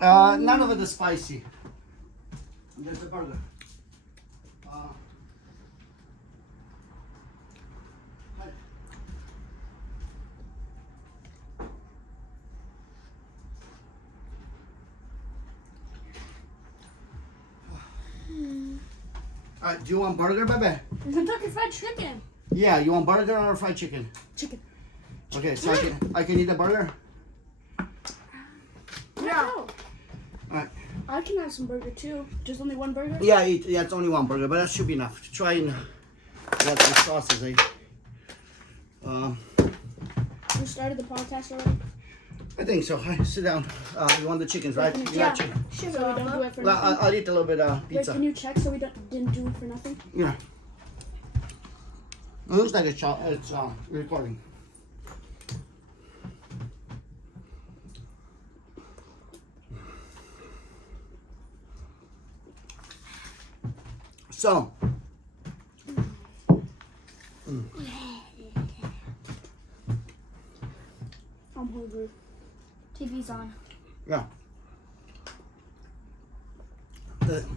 None of it is spicy. There's a burger. Do you want burger, baby? Kentucky Fried Chicken. Yeah, you want burger or fried chicken? Chicken. Okay, so I can eat a burger? Yeah. Alright. I can have some burger too. Just only one burger? Yeah, it's only one burger, but that should be enough. Try and get some sauces, eh? You started the podcast already? I think so. Hi, sit down. You want the chickens, right? You Yeah. got chicken. So we don't do it for Well, nothing. I'll eat a little bit of Wait, pizza. can you check so we didn't do it for nothing? Yeah. It looks like it's recording. So. I'm hungry. TV's on. Yeah.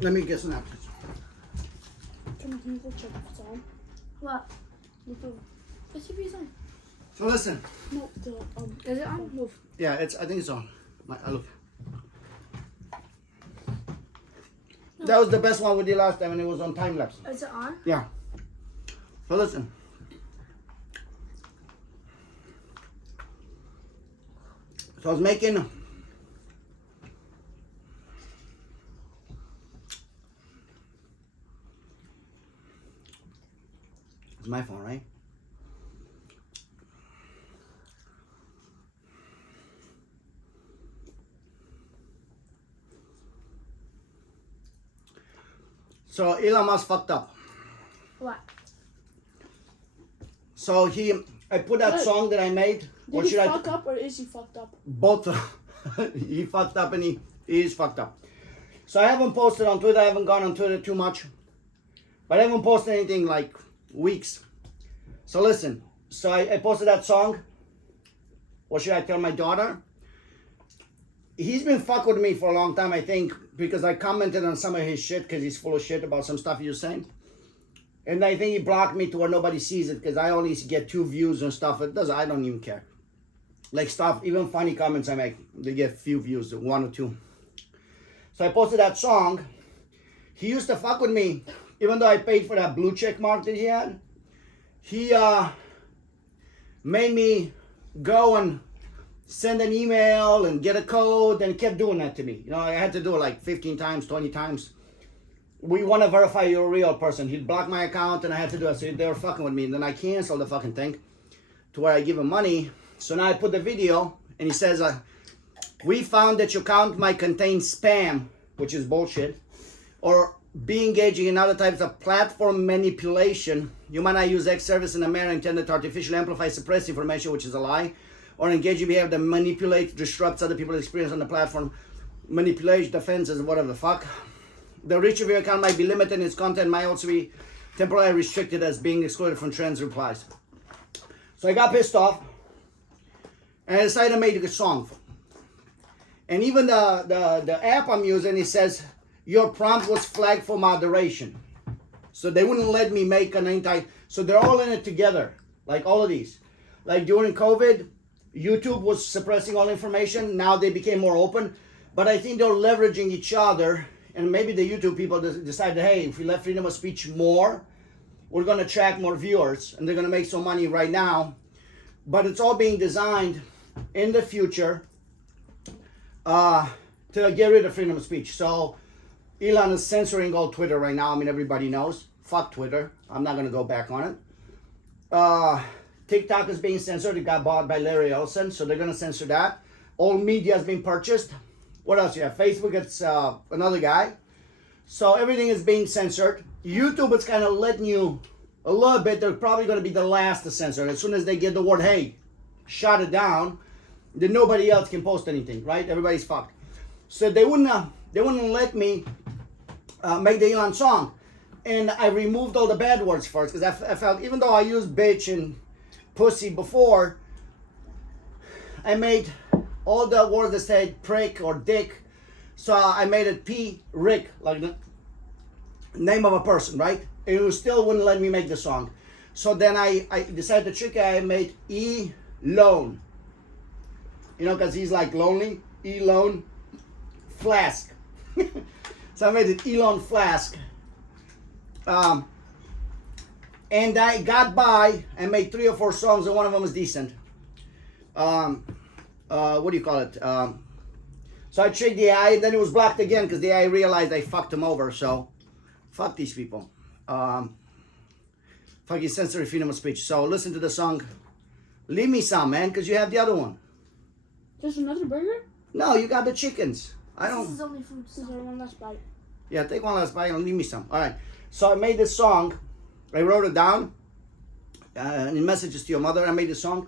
Let me get some napkins. Can you go check if it's on? What? The TV's on. So listen. No, is it on? Move. Yeah, I think it's on. Look. That was the best one we did last time, and it was on time lapse. Is it on? Yeah. So listen. So I was making. It's my phone, right? So Elon Musk fucked up. What? So I put that Good. song that I made. Did he fuck up or is he fucked up? Both. He fucked up and he is fucked up. So I haven't posted on Twitter. I haven't gone on Twitter too much. But I haven't posted anything like weeks. So listen. So I posted that song. What should I tell my daughter? He's been fucking with me for a long time, I think, because I commented on some of his shit because he's full of shit about some stuff he was saying. And I think he blocked me to where nobody sees it because I only get 2 views and stuff. It doesn't. I don't even care. Like stuff, even funny comments I make, they get few views, 1 or 2. So I posted that song. He used to fuck with me, even though I paid for that blue check mark that he had. He made me go and send an email and get a code and kept doing that to me. You know, I had to do it like 15 times, 20 times. We want to verify you're a real person. He'd block my account and I had to do it. So they were fucking with me. And then I canceled the fucking thing to where I give him money. So now I put the video and he says, we found that your account might contain spam, which is bullshit, or be engaging in other types of platform manipulation. You might not use X service in a manner intended to artificially amplify, suppress information, which is a lie, or engage in behavior that manipulates, disrupts other people's experience on the platform, manipulation, defenses, whatever the fuck. The reach of your account might be limited and its content might also be temporarily restricted as being excluded from trends replies. So I got pissed off and I decided to make a song. And even the app I'm using, it says, your prompt was flagged for moderation. So they wouldn't let me make an so they're all in it together, like all of these. Like during COVID, YouTube was suppressing all information. Now they became more open. But I think they're leveraging each other. And maybe the YouTube people decided, hey, if we let freedom of speech more, we're going to attract more viewers. And they're going to make some money right now. But it's all being designed in the future to get rid of freedom of speech. So Elon is censoring all Twitter right now. I mean, everybody knows. Fuck Twitter. I'm not going to go back on it. TikTok is being censored. It got bought by Larry Ellison, so they're going to censor that. All media has been purchased. What else you have? Facebook, it's another guy. So everything is being censored. YouTube is kind of letting you a little bit. They're probably going to be the last to censor. As soon as they get the word, hey, shut it down, then nobody else can post anything, right? Everybody's fucked. So they wouldn't let me make the Elon song. And I removed all the bad words first because I felt, even though I used bitch and pussy before, I made all the words that said prick or dick So I made it P. Rick, like the name of a person, right? It still wouldn't let me make the song. So then I decided to trick it. I made E. Lone. You know, because he's like lonely. E. Lone Flask. So I made it E. Lone Flask. And I got by and made 3 or 4 songs, and one of them was decent. What do you call it? So I tricked the AI, and then it was blocked again because the AI realized I fucked him over. So, fuck these people. Fucking sensory freedom of speech. So listen to the song. Leave me some, man, because you have the other one. Just another burger? No, you got the chickens. I This don't. is only food. This is one last bite. Yeah, take one last bite and leave me some. All right. So I made this song. I wrote it down in messages to your mother. I made this song,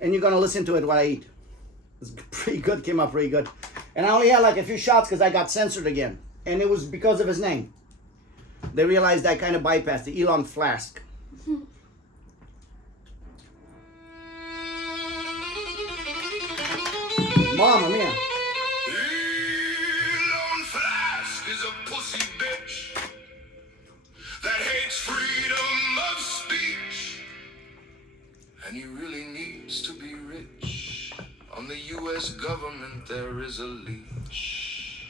and you're gonna listen to it while I eat. It's pretty good. Came out pretty good. And I only had like a few shots because I got censored again, and it was because of his name. They realized I kind of bypassed the Elon Flask. Mama mia. Elon Flask is a pussy bitch that hates freedom of speech. And he really needs to be rich. On the US government there is a leash.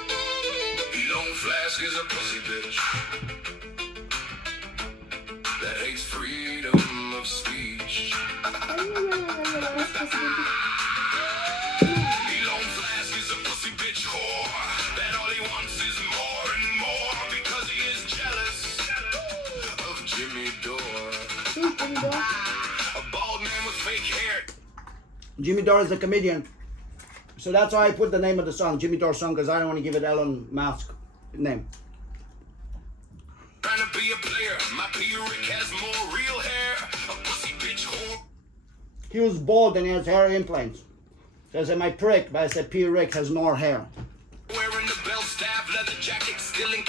Elon Flask is a pussy bitch that hates freedom of speech. Elon Flask is a pussy bitch whore that all he wants is more and more because he is jealous of Jimmy Dore, a bald man with fake hair. Jimmy Dore is a comedian. So that's why I put the name of the song, Jimmy Dore song, because I don't want to give it Elon Musk name. Trying to be a player, my P. Rick has more real hair. A pussy bitch whore. He was bald and he has hair implants. So I said my prick, but I said P. Rick has more hair. Wearing the belt staff, leather jacket, still in.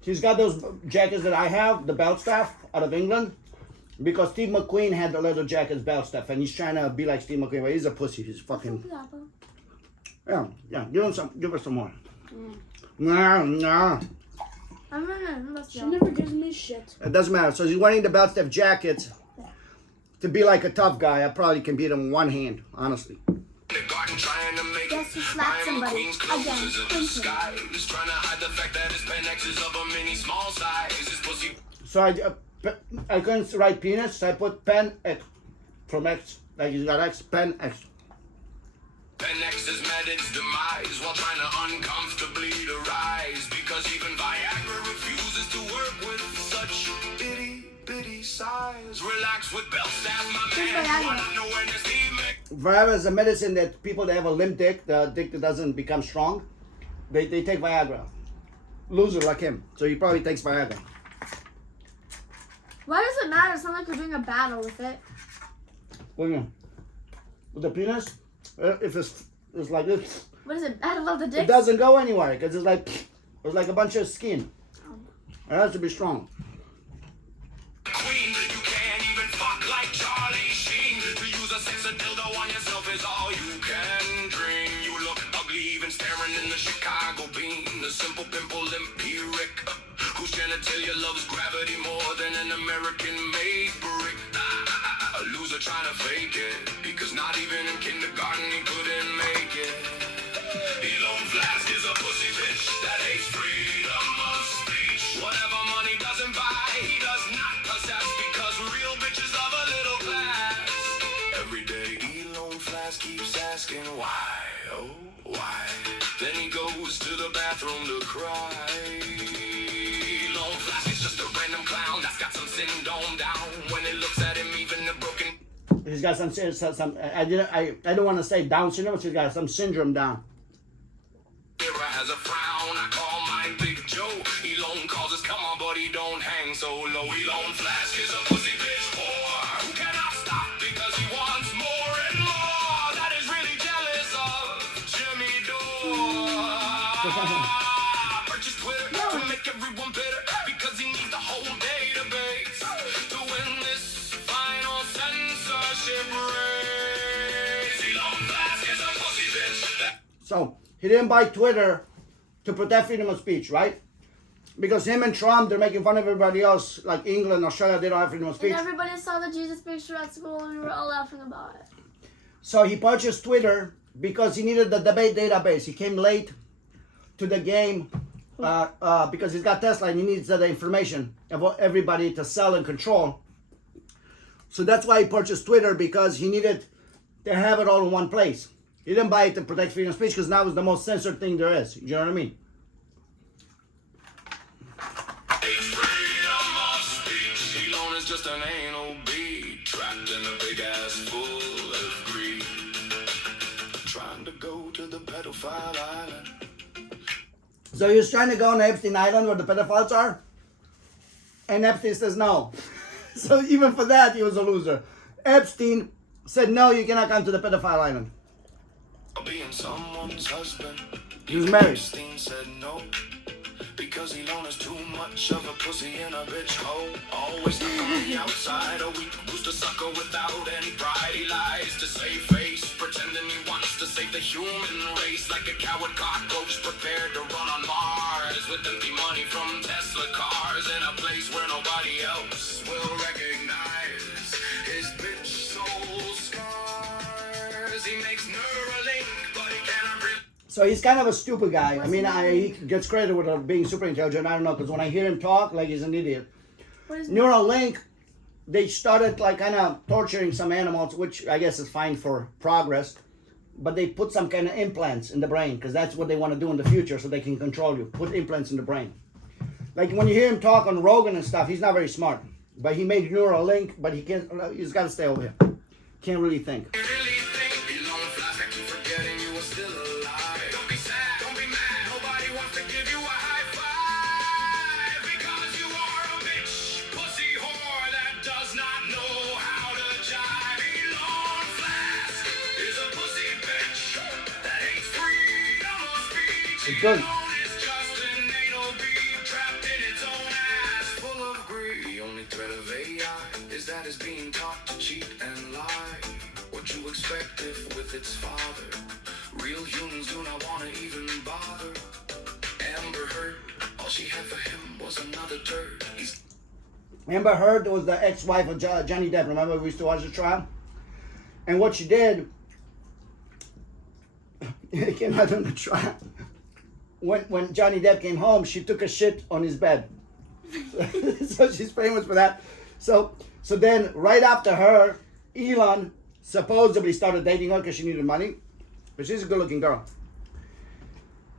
He's got those jackets that I have, the belt staff, out of England. Because Steve McQueen had the leather jackets, belt staff, and he's trying to be like Steve McQueen, but he's a pussy. He's fucking. Yeah, give him some. Give us some more. Nah. She never gives me shit. It doesn't matter. So he's wearing the belt staff jackets to be like a tough guy. I probably can beat him one hand, honestly. The garden trying to make Yes, it. you slapped Buying somebody. McQueen's clothes Again, is a thank you. disguise. Trying to hide the fact that his pen X is of a mini small size. His pussy So I couldn't write penis, so I put pen X from X. Like he's got X, pen X. pen X has met its demise while trying to uncomfortably to rise because even Viagra refuses to work with such bitty size. Relax with belt staff, my man. Viagra. Wanna know when this evening? Viagra is a medicine that people that have a limp dick, the dick that doesn't become strong, they take Viagra. Loser like him, so he probably takes Viagra. Why does it matter? It's not like we're doing a battle with it. What do you mean? With the penis, if it's like this, What is it? Battle of the it dicks? doesn't go anywhere because it's like a bunch of skin. It has to be strong. Queen, you can't even fuck like Charlie Sheen. To use a sex dildo on yourself is all you can dream. You look ugly even staring in the Chicago beam. The simple pimple empiric, whose genitalia loves gravity more than an American-made brick. A loser trying to fake it, because not even in kindergarten he couldn't make it. Elon Flask is a pussy bitch that hates freedom of speech. Whatever money doesn't buy, he does not possess, because real bitches of a little class. Every day Elon Flask keeps asking why, oh why. Then he goes to the bathroom to cry. Elon Flask is just a random clown that's got some syndrome down. When it looks at him, even the broken He's got some I don't want to say Down syndrome, but he's got some syndrome down. mirror has a frown. I call mine Big Joe. Elon calls us, come on, but he don't hang so low. Elon Flask is a pussy bitch whore who cannot stop because he wants more and more. That is really jealous of Jimmy Dore. Purchase Twitter to make everyone bitter because he needs the whole database to win this final censorship race. Elon So he didn't buy Twitter to protect freedom of speech, right? Because him and Trump, they're making fun of everybody else, like England, Australia, they don't have freedom of speech. And everybody saw the Jesus picture at school and we were all laughing about it. So he purchased Twitter because he needed the debate database. He came late to the game because he's got Tesla and he needs the information of everybody to sell and control. So that's why he purchased Twitter, because he needed to have it all in one place. He didn't buy it to protect freedom of speech because now it's the most censored thing there is. You know what I mean? Freedom of speech. Elon is just an anal bead trapped in a big ass full of greed. Trying to go to the pedophile island. So he was trying to go on Epstein Island where the pedophiles are. And Epstein says no. So even for that, he was a loser. Epstein said, no, you cannot come to the pedophile island. Being someone's husband. He was married. Epstein said no. Because Elon is too much of a pussy and a bitch hoe. Always stuck on the outside, a weak booster sucker without any pride. He lies to save face, pretending he wants to save the human race. Like a coward cockroach prepared to run on Mars. With empty money from Tesla cars in a place where nobody else will recognize his bitch soul scars. He makes Neuralink, but he cannot really. So he's kind of a stupid guy. I mean, he gets credit with being super intelligent. I don't know, because when I hear him talk, like he's an idiot. What is Neuralink, they started like kind of torturing some animals, which I guess is fine for progress. But they put some kind of implants in the brain, because that's what they want to do in the future, so they can control you. Put implants in the brain. Like when you hear him talk on Rogan and stuff, he's not very smart. But he made Neuralink, but he can't. He's got to stay over here. Can't really think. It's good. Is being taught to cheat and lie. What you expect if with its father, real humans do not want to even bother. Amber Heard, all she had for him was another turd. Amber Heard was the ex-wife of Johnny Depp. Remember, we used to watch the trial? And what she did, it came out on the trial. When Johnny Depp came home, she took a shit on his bed. So she's famous for that. So then, right after her, Elon supposedly started dating her because she needed money. But she's a good-looking girl.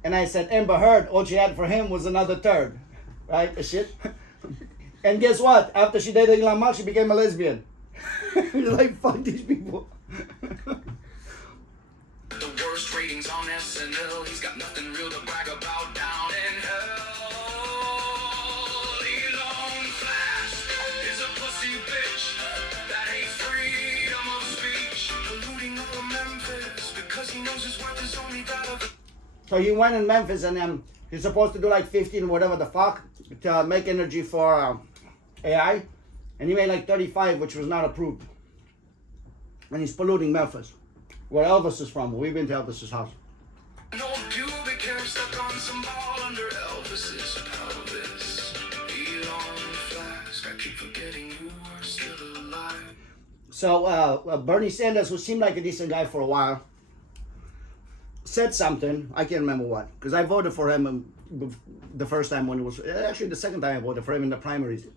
And I said, Amber Heard, all she had for him was another turd. Right? A shit. And guess what? After she dated Elon Musk, she became a lesbian. You're like, fuck these people. The worst ratings on SNL. He's got nothing real to brag about down in hell. Elon Flash is a pussy bitch that hates freedom of speech, polluting all of Memphis because he knows his worth is only that of. So he went in Memphis and he's supposed to do like 15 whatever the fuck to make energy for AI. And he made like 35, which was not approved. And he's polluting Memphis, where Elvis is from. We've been to Elvis's house. No pubic hair stuck on some ball under Elvis's pelvis. Elon Flask, I keep forgetting you are still alive. So Bernie Sanders, who seemed like a decent guy for a while, said something. I can't remember what, because I voted for him the first time when it was, actually the second time I voted for him in the primaries.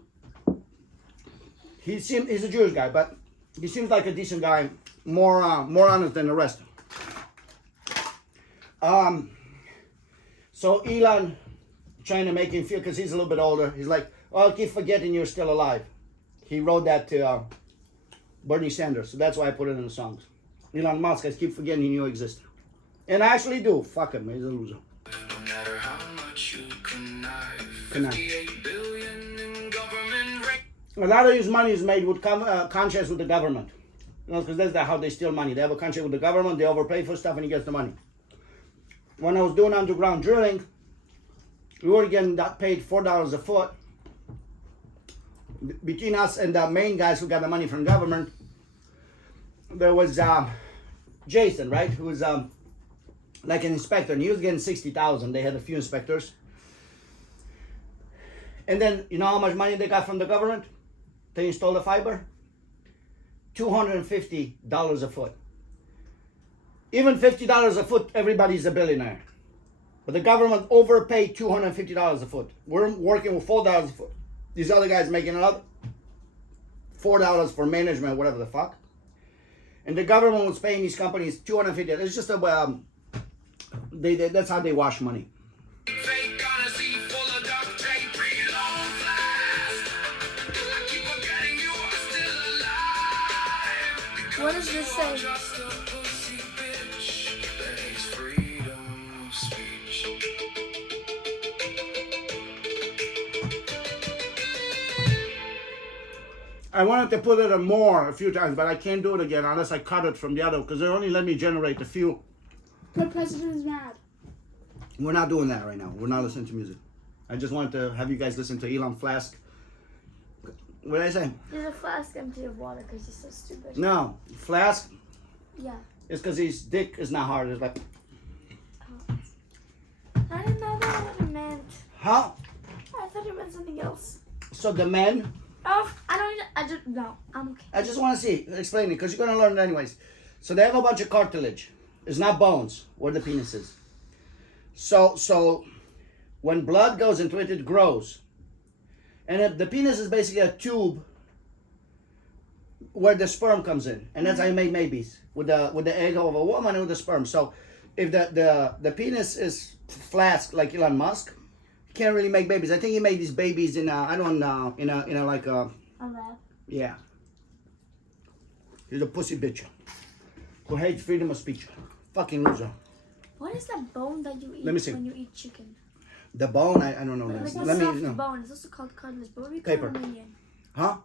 He's a Jewish guy, but he seems like a decent guy, more honest than the rest. So Elon trying to make him feel, because he's a little bit older, he's like, oh, I keep forgetting you're still alive. He wrote that to Bernie Sanders, so that's why I put it in the songs. Elon Musk, I keep forgetting you exist. And I actually do. Fuck him, he's a loser. No matter how much you connive, Connive. 58 billion in government rate. A lot of his money is made with contracts with the government. You know, because that's how they steal money. They have a contract with the government, they overpay for stuff, and he gets the money. When I was doing underground drilling, we were getting paid $4 a foot. Between us and the main guys who got the money from government, there was Jason, right? Who was like an inspector, and he was getting 60,000. They had a few inspectors. And then, you know how much money they got from the government to install the fiber? $250 a foot. Even $50 a foot, everybody's a billionaire. But the government overpaid $250 a foot. We're working with $4 a foot. These other guys making another $4 for management, whatever the fuck. And the government was paying these companies $250. It's just a that's how they wash money. Fake honesty full of duct tape, reload fast. I keep forgetting you are still alive. What does this say? Just a pussy bitch. That is freedom of speech. I wanted to put it in more a few times, but I can't do it again unless I cut it from the other, because they only let me generate a few. The president is mad. We're not doing that right now. We're not listening to music. I just wanted to have you guys listen to Elon Flask. What did I say? There's a flask empty of water because he's so stupid. No, Flask Yeah. is because his dick is not hard. It's like, I didn't know that what it meant. huh? I thought it meant something else. So the men, Oh, no, I'm okay. I just want to see, explain it, because you're going to learn it anyways. So they have a bunch of cartilage. It's not bones where the penis is. So when blood goes into it, it grows. And the penis is basically a tube where the sperm comes in. And that's how you make babies, with the egg of a woman and with the sperm. So if the penis is flask like Elon Musk, he can't really make babies. I think he made these babies in a like a, A lab. yeah. He's a pussy bitch who hates freedom of speech. Fucking loser. What is that bone that you eat Let me see. when you eat chicken? The bone, I don't know. Like This. a Let me soft no. bone. It's also called cartilage. But what do we Paper. call it in Indian? Huh?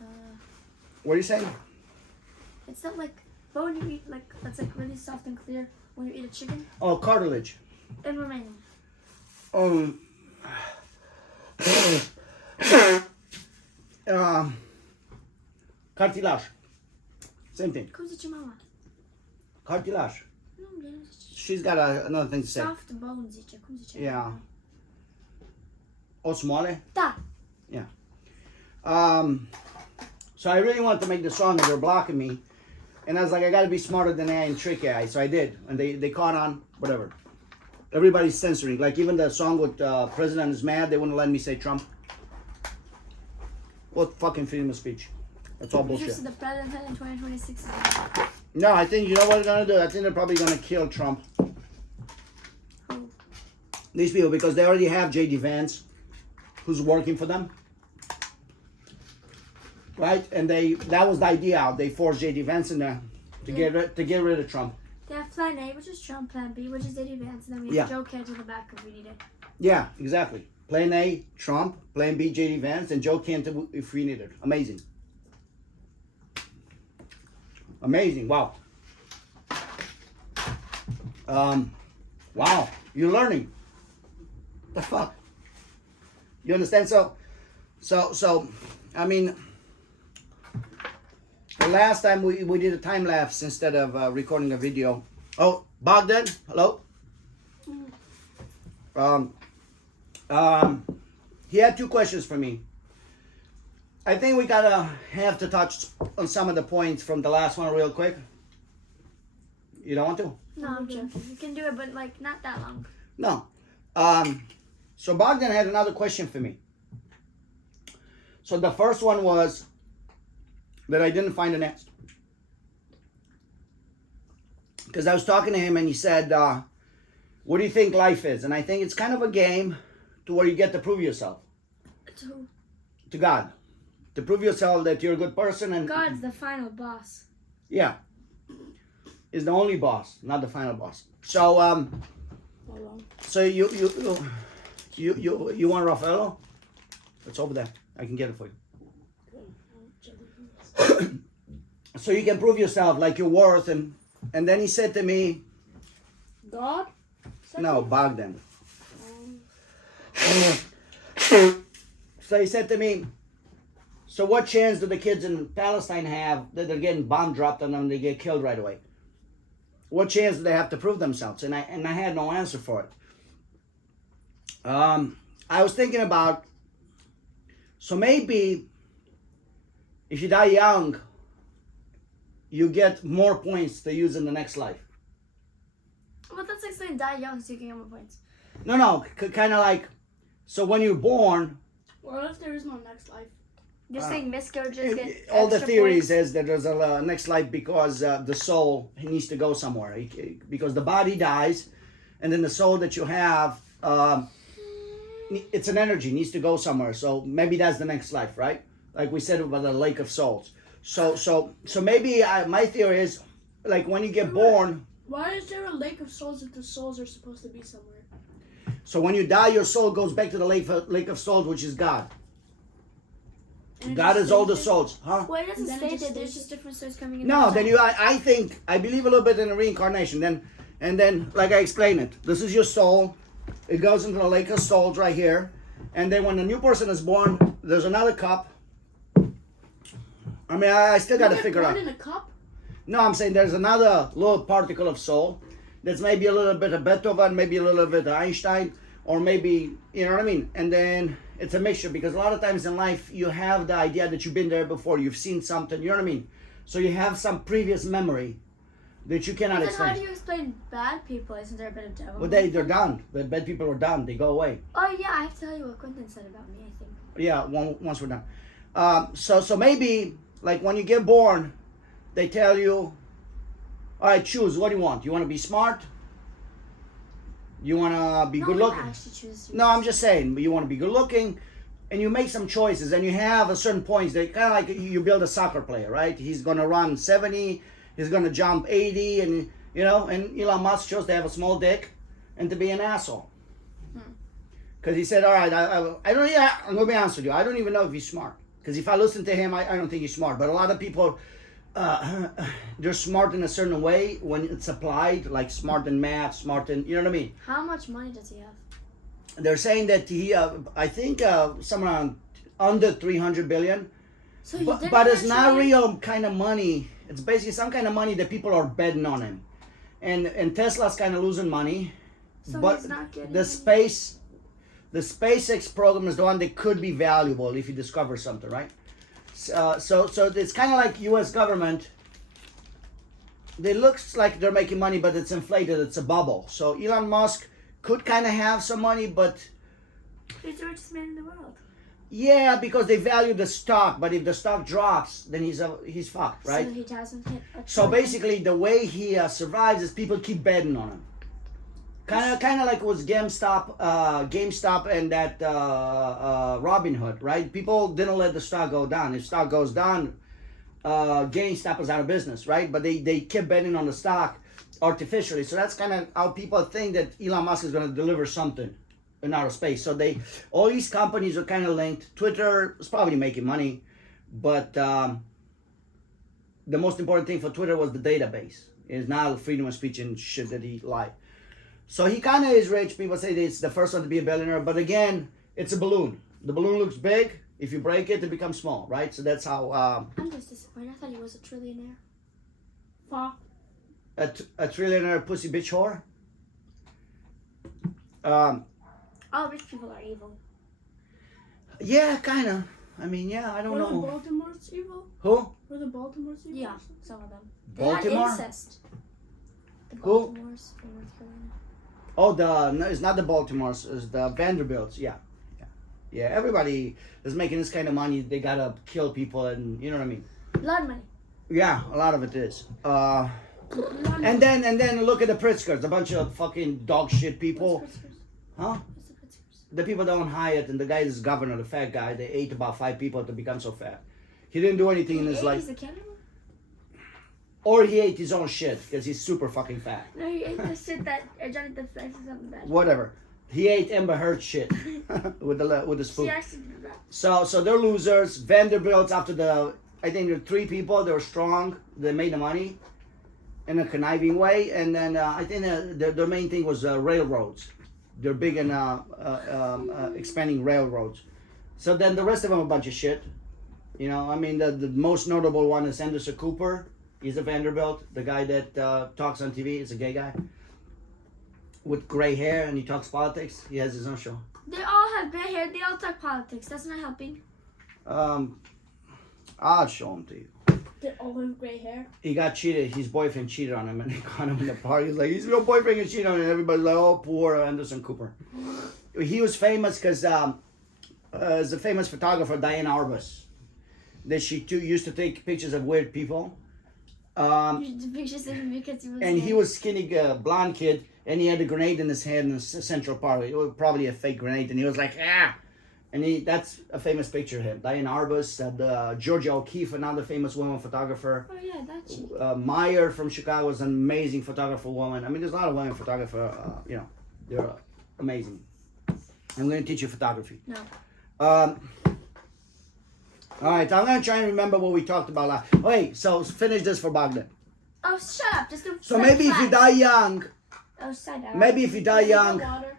Uh, What are you saying? it's that like bone you eat like that's like really soft and clear when you eat a chicken Oh, cartilage. in Romanian. Cartilage. Same thing. Cum zice mama? Cartilage. Nu, el nu zice. She's got another thing to say. Soft bone zice. Cum zice? Yeah. Osmole. Da. So I really wanted to make the song and they're blocking me. And I was like, I gotta be smarter than AI and trick AI. So I did. And they caught on, whatever. Everybody's censoring. Like even the song with President is Mad, they wouldn't let me say Trump. What fucking freedom of speech? That's all You bullshit. just said the president in 2026. No, I think, you know what they're gonna do? I think they're probably gonna kill Trump. Who? These people, because they already have J.D. Vance, who's working for them. Right? And that was the idea. They forced J.D. Vance in there to get rid of Trump. They have Plan A, which is Trump. Plan B, which is J.D. Vance, and then we have Joe Cantor in the back if we need it. Yeah, exactly. Plan A, Trump. Plan B, J.D. Vance. And Joe Cantor if we need it. Amazing. Amazing. Wow. Wow. You're learning. The fuck? You understand? So, I mean, the last time we did a time lapse instead of recording a video. Oh, Bogdan, hello. He had two questions for me. I think we gotta have to touch on some of the points from the last one real quick. You don't want to? No, I'm joking. You can do it, but like not that long. No. So Bogdan had another question for me. So the first one was that I didn't find an answer. Because I was talking to him and he said, what do you think life is? And I think it's kind of a game to where you get to prove yourself. To who? To God. To prove yourself that you're a good person. And God's the final boss. yeah. Is the only boss, not the final boss. So so you want Raffaello? It's over there. I can get it for you. So you can prove yourself like your worth, and then he said to me, God? no, Bogdan. So he said to me, so what chance do the kids in Palestine have that they're getting bomb dropped on them and they get killed right away? what chance do they have to prove themselves? And I had no answer for it. I was thinking about, so maybe if you die young, you get more points to use in the next life. But that's like saying die young so you can get more points. No, kind of like, so when you're born, What if there is no next life? You're saying miscarriages get all the extra theory points? says that there's a next life because the soul needs to go somewhere. Because the body dies, and then the soul that you have, it's an energy, needs to go somewhere. So maybe that's the next life, right? Like we said about the lake of souls. So maybe my theory is, like when you get born, Why is there a lake of souls if the souls are supposed to be somewhere? so when you die, your soul goes back to the lake of souls, which is God. And it God just is all the stays souls, huh? Well, it doesn't Then it state just that. There's stays- just different souls coming in. No, all the then time. I believe a little bit in the reincarnation. Then like I explained it, this is your soul. It goes into the lake of souls right here, and then when the new person is born, there's another cup. I mean, I still got to You get figure born out. in a cup? No, I'm saying there's another little particle of soul that's maybe a little bit of Beethoven, maybe a little bit of Einstein, or maybe, you know what I mean? And then it's a mixture because a lot of times in life you have the idea that you've been there before, you've seen something, you know what I mean? So you have some previous memory that you cannot Then how explain. do you explain bad people? Isn't there a bit of devil? Well, they're done. The bad people are done. They go away. Oh yeah, I have to tell you what Quentin said about me. I think. Yeah, once we're done. So maybe like when you get born, they tell you, all right, choose. What do you want? You want to be smart? You want to be No, good we looking? actually choose. No, I'm just saying. You want to be good looking, and you make some choices, and you have a certain points. They kind of like you build a soccer player, right? He's gonna run 70. He's gonna jump 80, and you know. And Elon Musk chose to have a small dick, and to be an asshole. Because he said, all right, I don't. Yeah, I'm gonna be honest with you. I don't even know if he's smart. Because if I listen to him, I don't think he's smart. But a lot of people, they're smart in a certain way when it's applied, like smart in math, smart in, you know what I mean? How much money does he have? They're saying that he, I think, somewhere around under 300 billion. So he But, didn't but it's not actually- real kind of money. It's basically some kind of money that people are betting on him. And Tesla's kind of losing money. So but he's not getting. the SpaceX program is the one that could be valuable if you discover something, right? So it's kind of like U.S. government. It looks like they're making money, but it's inflated. It's a bubble. So Elon Musk could kind of have some money, but He's the richest man in the world. yeah, because they value the stock. But if the stock drops, then he's fucked, right? So he doesn't hit. So basically, the way he survives is people keep betting on him. Kind of like it was GameStop and that Robinhood, right? People didn't let the stock go down. If stock goes down, GameStop is out of business, right? But they kept betting on the stock artificially. So that's kind of how people think that Elon Musk is going to deliver something in outer space. So all these companies are kind of linked. Twitter is probably making money, but the most important thing for Twitter was the database. It's not freedom of speech and shit that he lied. So he kind of is rich. People say that it's the first one to be a billionaire, but again, it's a balloon. The balloon looks big. If you break it, it becomes small, right? So that's how I'm just disappointed. I thought he was a trillionaire. Fuck. a trillionaire pussy bitch whore. All rich people are evil. Yeah, kind of. I mean, yeah, I don't Were the know. Baltimore's evil? Who? Were the Baltimore's evil? Yeah, some of them. They Baltimore? had incest. The Who? Baltimores from North Carolina. Oh, no, it's not the Baltimore's. It's the Vanderbilts. Yeah. Everybody is making this kind of money. They gotta kill people, and you know what I mean. Blood money. Yeah, a lot of it is. And then look at the Pritzkers, a bunch of fucking dog shit people. What's Pritzkers? Huh? What's the Pritzkers? The people that own Hyatt, and the guy is governor, the fat guy. They ate about 5 people to become so fat. He didn't do anything in his He's life, a cannibal? or he ate his own shit because he's super fucking fat. No, he ate the shit that Johnny Depp said something bad. Whatever. He ate Amber Heard shit with the She spoon. actually did that. So they're losers. Vanderbilts, after I think there were 3 people. They were strong. They made the money in a conniving way, and then I think their main thing was railroads. They're big in expanding railroads. So then the rest of them are a bunch of shit. You know, I mean, the most notable one is Anderson Cooper. He's a Vanderbilt. The guy that talks on TV is a gay guy with gray hair, and he talks politics. He has his own show. They all have gray hair. They all talk politics. That's not helping. I'll show him to you. They all have gray hair. He got cheated. His boyfriend cheated on him, and he caught him in the party. He's like, his real boyfriend is cheating on him. And everybody's like, oh, poor Anderson Cooper. He was famous because as a famous photographer, Diane Arbus, that she too used to take pictures of weird people. The pictures of him because he was. And he was skinny, blonde kid, and he had a grenade in his head in the Central Park. It was probably a fake grenade, and he was like, ah! And that's a famous picture of him. Diane Arbus, Georgia O'Keeffe, another famous woman photographer. Oh yeah, that's she. Meyer from Chicago was an amazing photographer woman. I mean, there's a lot of women photographers, they're amazing. I'm going to teach you photography. No. All right, I'm going to try and remember what we talked about last. Wait, so finish this for Bogdan. Oh, shut up! Just do. So maybe if you die young, Oh, shut up. maybe if you die young, Water.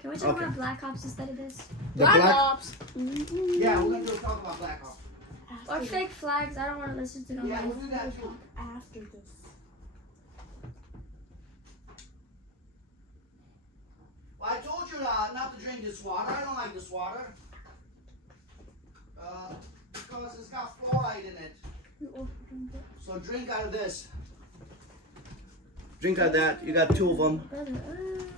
Can we talk Okay. about Black Ops instead of this? the Black black. Ops. Yeah, we're going to talk about Black Ops. Or fake flags. I don't want to listen to them. Yeah, we'll do that too. After this. Well, I told you not to drink this water. I don't like this water. Because it's got fluoride in it. So drink out of this. Drink out of that. You got two of them. Brother.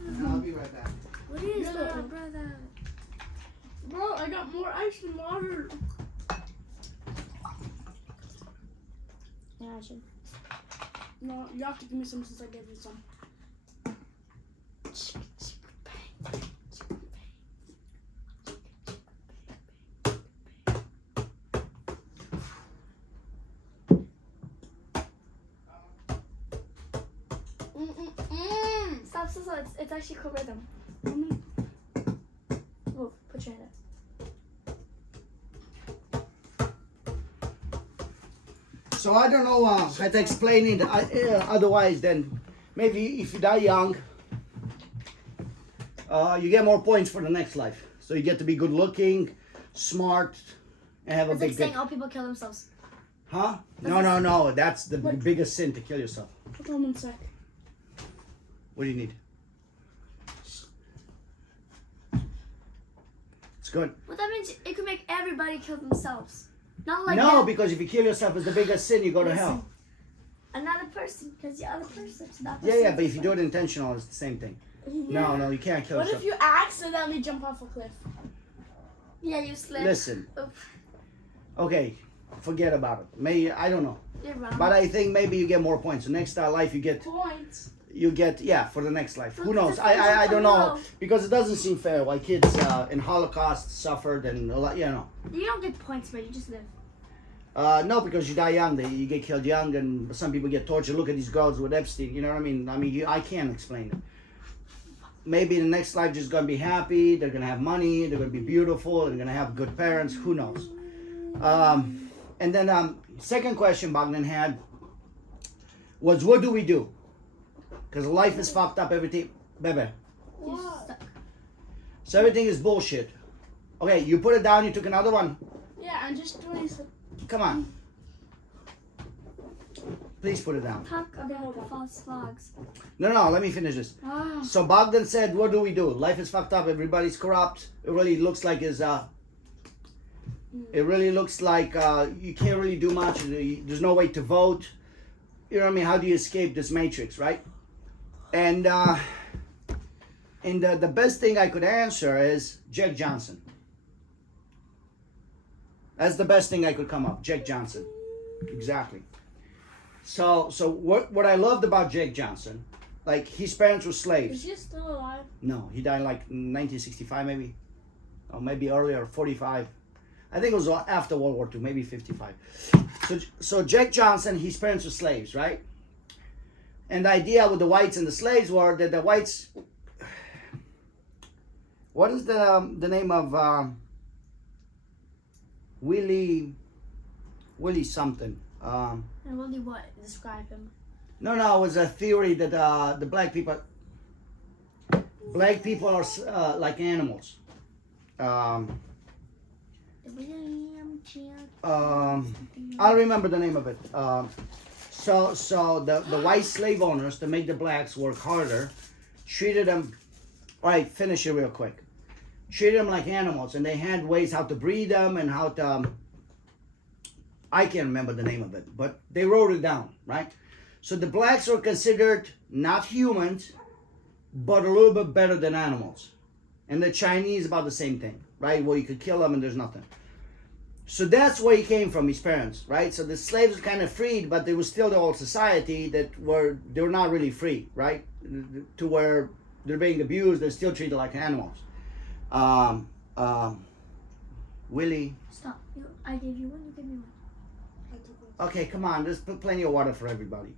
And I'll be right back. What is Yeah. that, brother? Bro, I got more ice than water. Yeah, I should. No, you have to give me some since I gave you some. Stop, it's actually cool rhythm. Move, put your hand up. So I don't know how to explain it otherwise than maybe if you die young, you get more points for the next life. So you get to be good looking, smart, and have a It's like big saying dick. all people kill themselves. Huh? No. That's the biggest sin, to kill yourself. Hold on 1 sec. What do you need? It's good. Well, that means it could make everybody kill themselves. Not like No, that. because if you kill yourself, it's the biggest sin. You go to hell. Another person, because the other person's not. Yeah, but if you do it intentional, it's the same thing. No, you can't kill What yourself. if you accidentally jump off a cliff? Yeah, you slip. Listen. Oof. Okay, forget about it. Maybe I don't know, You're wrong. but I think maybe you get more points. So next life you get Points. for the next life. Who Look, knows? the I first don't one, know no. because it doesn't seem fair. Why kids in Holocaust suffered and a lot, You don't get points, but you just live. No, because you die young. You get killed young, and some people get tortured. Look at these girls with Epstein. You know what I mean? I can't explain it. Maybe the next life just gonna be happy. They're gonna have money. They're gonna be beautiful. They're gonna have good parents. Who knows? And then second question Bogdan had was, what do we do? Because life is fucked up. Everything, baby. You suck. So everything is bullshit. Okay, you put it down. You took another one. Yeah, I'm just doing some. Come on. Please put it down. Talk about the false flags. No, let me finish this. Ah. So Bogdan said, what do we do? Life is fucked up. Everybody's corrupt. It really looks like it really looks like you can't really do much. There's no way to vote. You know what I mean? How do you escape this matrix, right? And the best thing I could answer is Jack Johnson. That's the best thing I could come up. Jack Johnson. Exactly. So what I loved about Jake Johnson, like his parents were Is slaves. he still alive? No, he died like in 1965 maybe, or maybe earlier, 45. I think it was after World War II, maybe 55. So Jake Johnson, his parents were slaves, right? And the idea with the whites and the slaves were that the whites. What is the name of Willie something? And really what? Describe him. No, it was a theory that the black people are like animals. William I'll remember the name of it. So the white slave owners, to make the blacks work harder, treated them. All right, finish it real quick. Treated them like animals, and they had ways how to breed them and how to. I can't remember the name of it, but they wrote it down, right? So the blacks were considered not humans, but a little bit better than animals, and the Chinese about the same thing, right? Well, you could kill them and there's nothing. So that's where he came from, his parents, right? So the slaves were kind of freed, but there was still the old society they were not really free, right? To where they're being abused, they're still treated like animals. Willie. Stop. I gave you one, you gave me one. Okay, come on, there's plenty of water for everybody.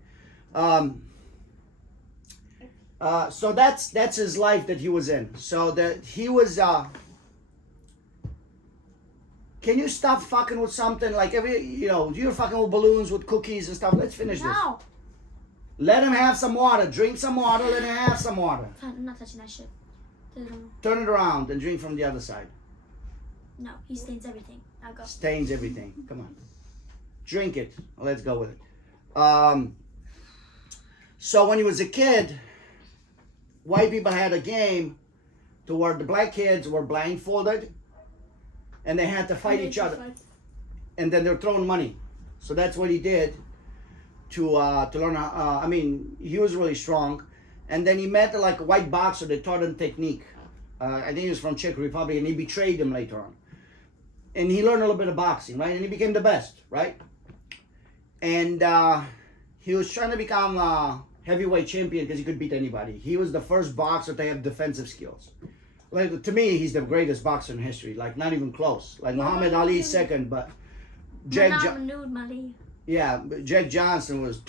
So that's his life that he was in. So that he was. Can you stop fucking with something like you're fucking with balloons with cookies and stuff. Let's finish this. No. Let him have some water. Drink some water. Let him have some water. I'm not touching that shit. Turn it around and drink from the other side. No, he stains everything. I'll go. Stains everything. Come on. Drink it. Let's go with it. So when he was a kid, white people had a game to where the black kids were blindfolded and they had to fight each other. And then they're throwing money. So that's what he did to learn how, he was really strong. And then he met like a white boxer that taught him technique. I think he was from Czech Republic, and he betrayed him later on. And he learned a little bit of boxing, right? And he became the best, right? And he was trying to become a heavyweight champion because he could beat anybody. He was the first boxer to have defensive skills. Like, to me, he's the greatest boxer in history. Like, not even close. Like, Muhammad Ali second, but Jack Johnson was.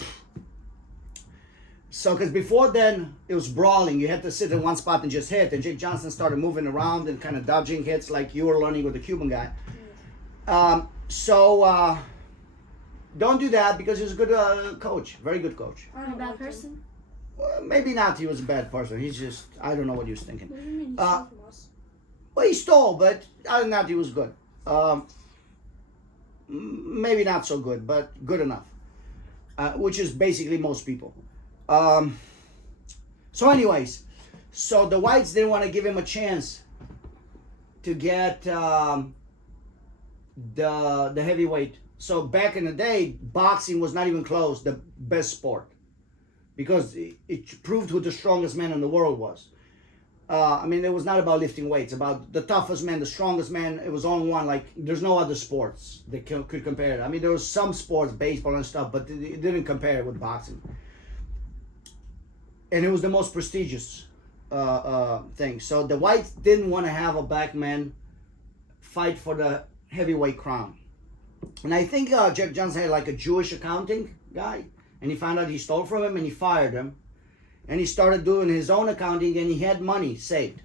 So, because before then, it was brawling. You had to sit in one spot and just hit. And Jake Johnson started moving around and kind of dodging hits like you were learning with the Cuban guy. Don't do that because he was a good coach. Very good coach. I'm a bad person. Well, maybe not he was a bad person. He's just, I don't know what he was thinking. What do you mean he stole from us? Well, he stole, but other than that, he was good. Maybe not so good, but good enough. Which is basically most people. So anyways, so the whites didn't want to give him a chance to get the heavyweight. So back in the day, boxing was not even close the best sport because it proved who the strongest man in the world was. It was not about lifting weights, about the toughest man, the strongest man. It was only one. Like, there's no other sports that could compare it. There was some sports, baseball and stuff, but it didn't compare with boxing. And it was the most prestigious thing. So the whites didn't want to have a black man fight for the heavyweight crown. And I think Jack Johnson had like a Jewish accounting guy, and he found out he stole from him and he fired him. And he started doing his own accounting and he had money saved.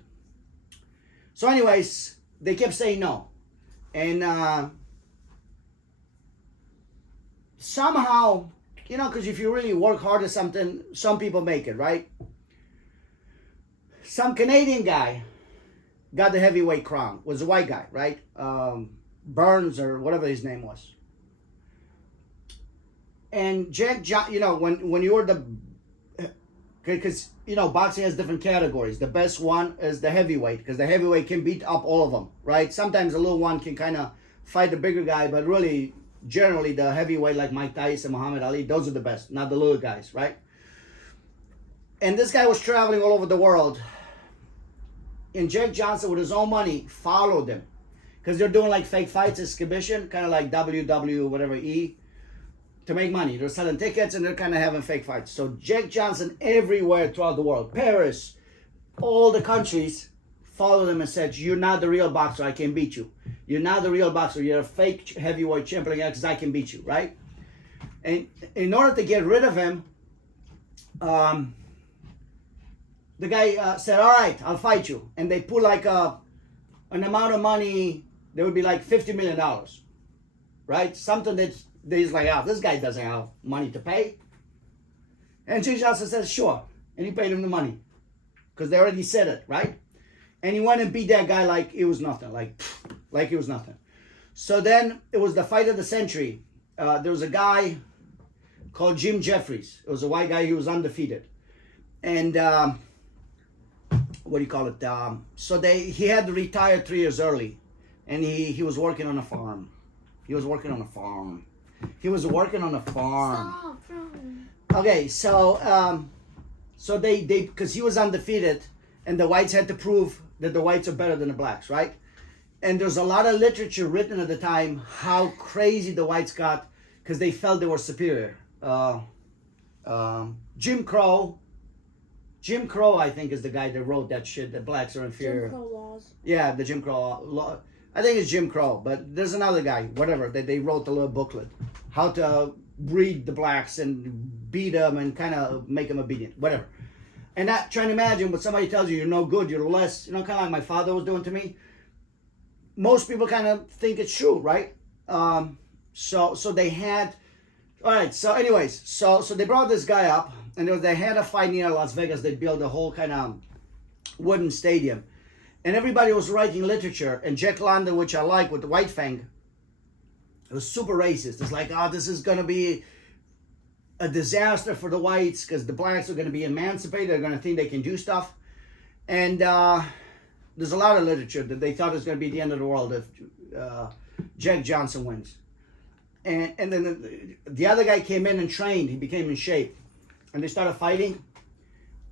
So anyways, they kept saying no. And somehow, because if you really work hard at something, some people make it, right? Some Canadian guy got the heavyweight crown. Was a white guy, right? Burns or whatever his name was. And Jack Johnson, when you were the... Because, boxing has different categories. The best one is the heavyweight, because the heavyweight can beat up all of them, right? Sometimes the little one can kind of fight the bigger guy, but really, generally, the heavyweight, like Mike Tyson, Muhammad Ali, those are the best, not the little guys, right? And this guy was traveling all over the world. And Jack Johnson, with his own money, followed them. Because they're doing like fake fights, exhibition, kind of like WW, whatever, E. To make money. They're selling tickets and they're kind of having fake fights. So Jack Johnson everywhere throughout the world, Paris, all the countries, followed him and said, "You're not the real boxer, I can beat you. You're not the real boxer, you're a fake heavyweight champion because I can beat you," right? And in order to get rid of him, the guy said, "All right, I'll fight you." And they put like an amount of money, there would be like $50 million, right? Something that's he's like, this guy doesn't have money to pay. And Jack Johnson says, sure. And he paid him the money. Because they already said it, right? And he went and beat that guy like it was nothing. Like it was nothing. So then it was the fight of the century. There was a guy called Jim Jeffries. It was a white guy. He was undefeated. And what do you call it? So he had to retire 3 years early. And he was working on a farm. He was working on a farm. Stop, bro. Okay, so they because he was undefeated, and the whites had to prove that the whites are better than the blacks, right? And there's a lot of literature written at the time how crazy the whites got because they felt they were superior. Jim Crow, I think, is the guy that wrote that shit that blacks are inferior. Jim Crow laws. Yeah, the Jim Crow law. I think it's Jim Crow, but there's another guy, whatever, that they wrote a little booklet, how to breed the blacks and beat them and kind of make them obedient, whatever. And that, trying to imagine when somebody tells you you're no good, you're less, kind of like my father was doing to me. Most people kind of think it's true, right? So they had, all right. So anyways, so they brought this guy up, and they had a fight near Las Vegas. They built a whole kind of wooden stadium. And everybody was writing literature, and Jack London, which I like, with the White Fang, it was super racist. It's like, this is going to be a disaster for the whites because the blacks are going to be emancipated. They're going to think they can do stuff. And there's a lot of literature that they thought it was going to be the end of the world if Jack Johnson wins. And then the other guy came in and trained. He became in shape. And they started fighting.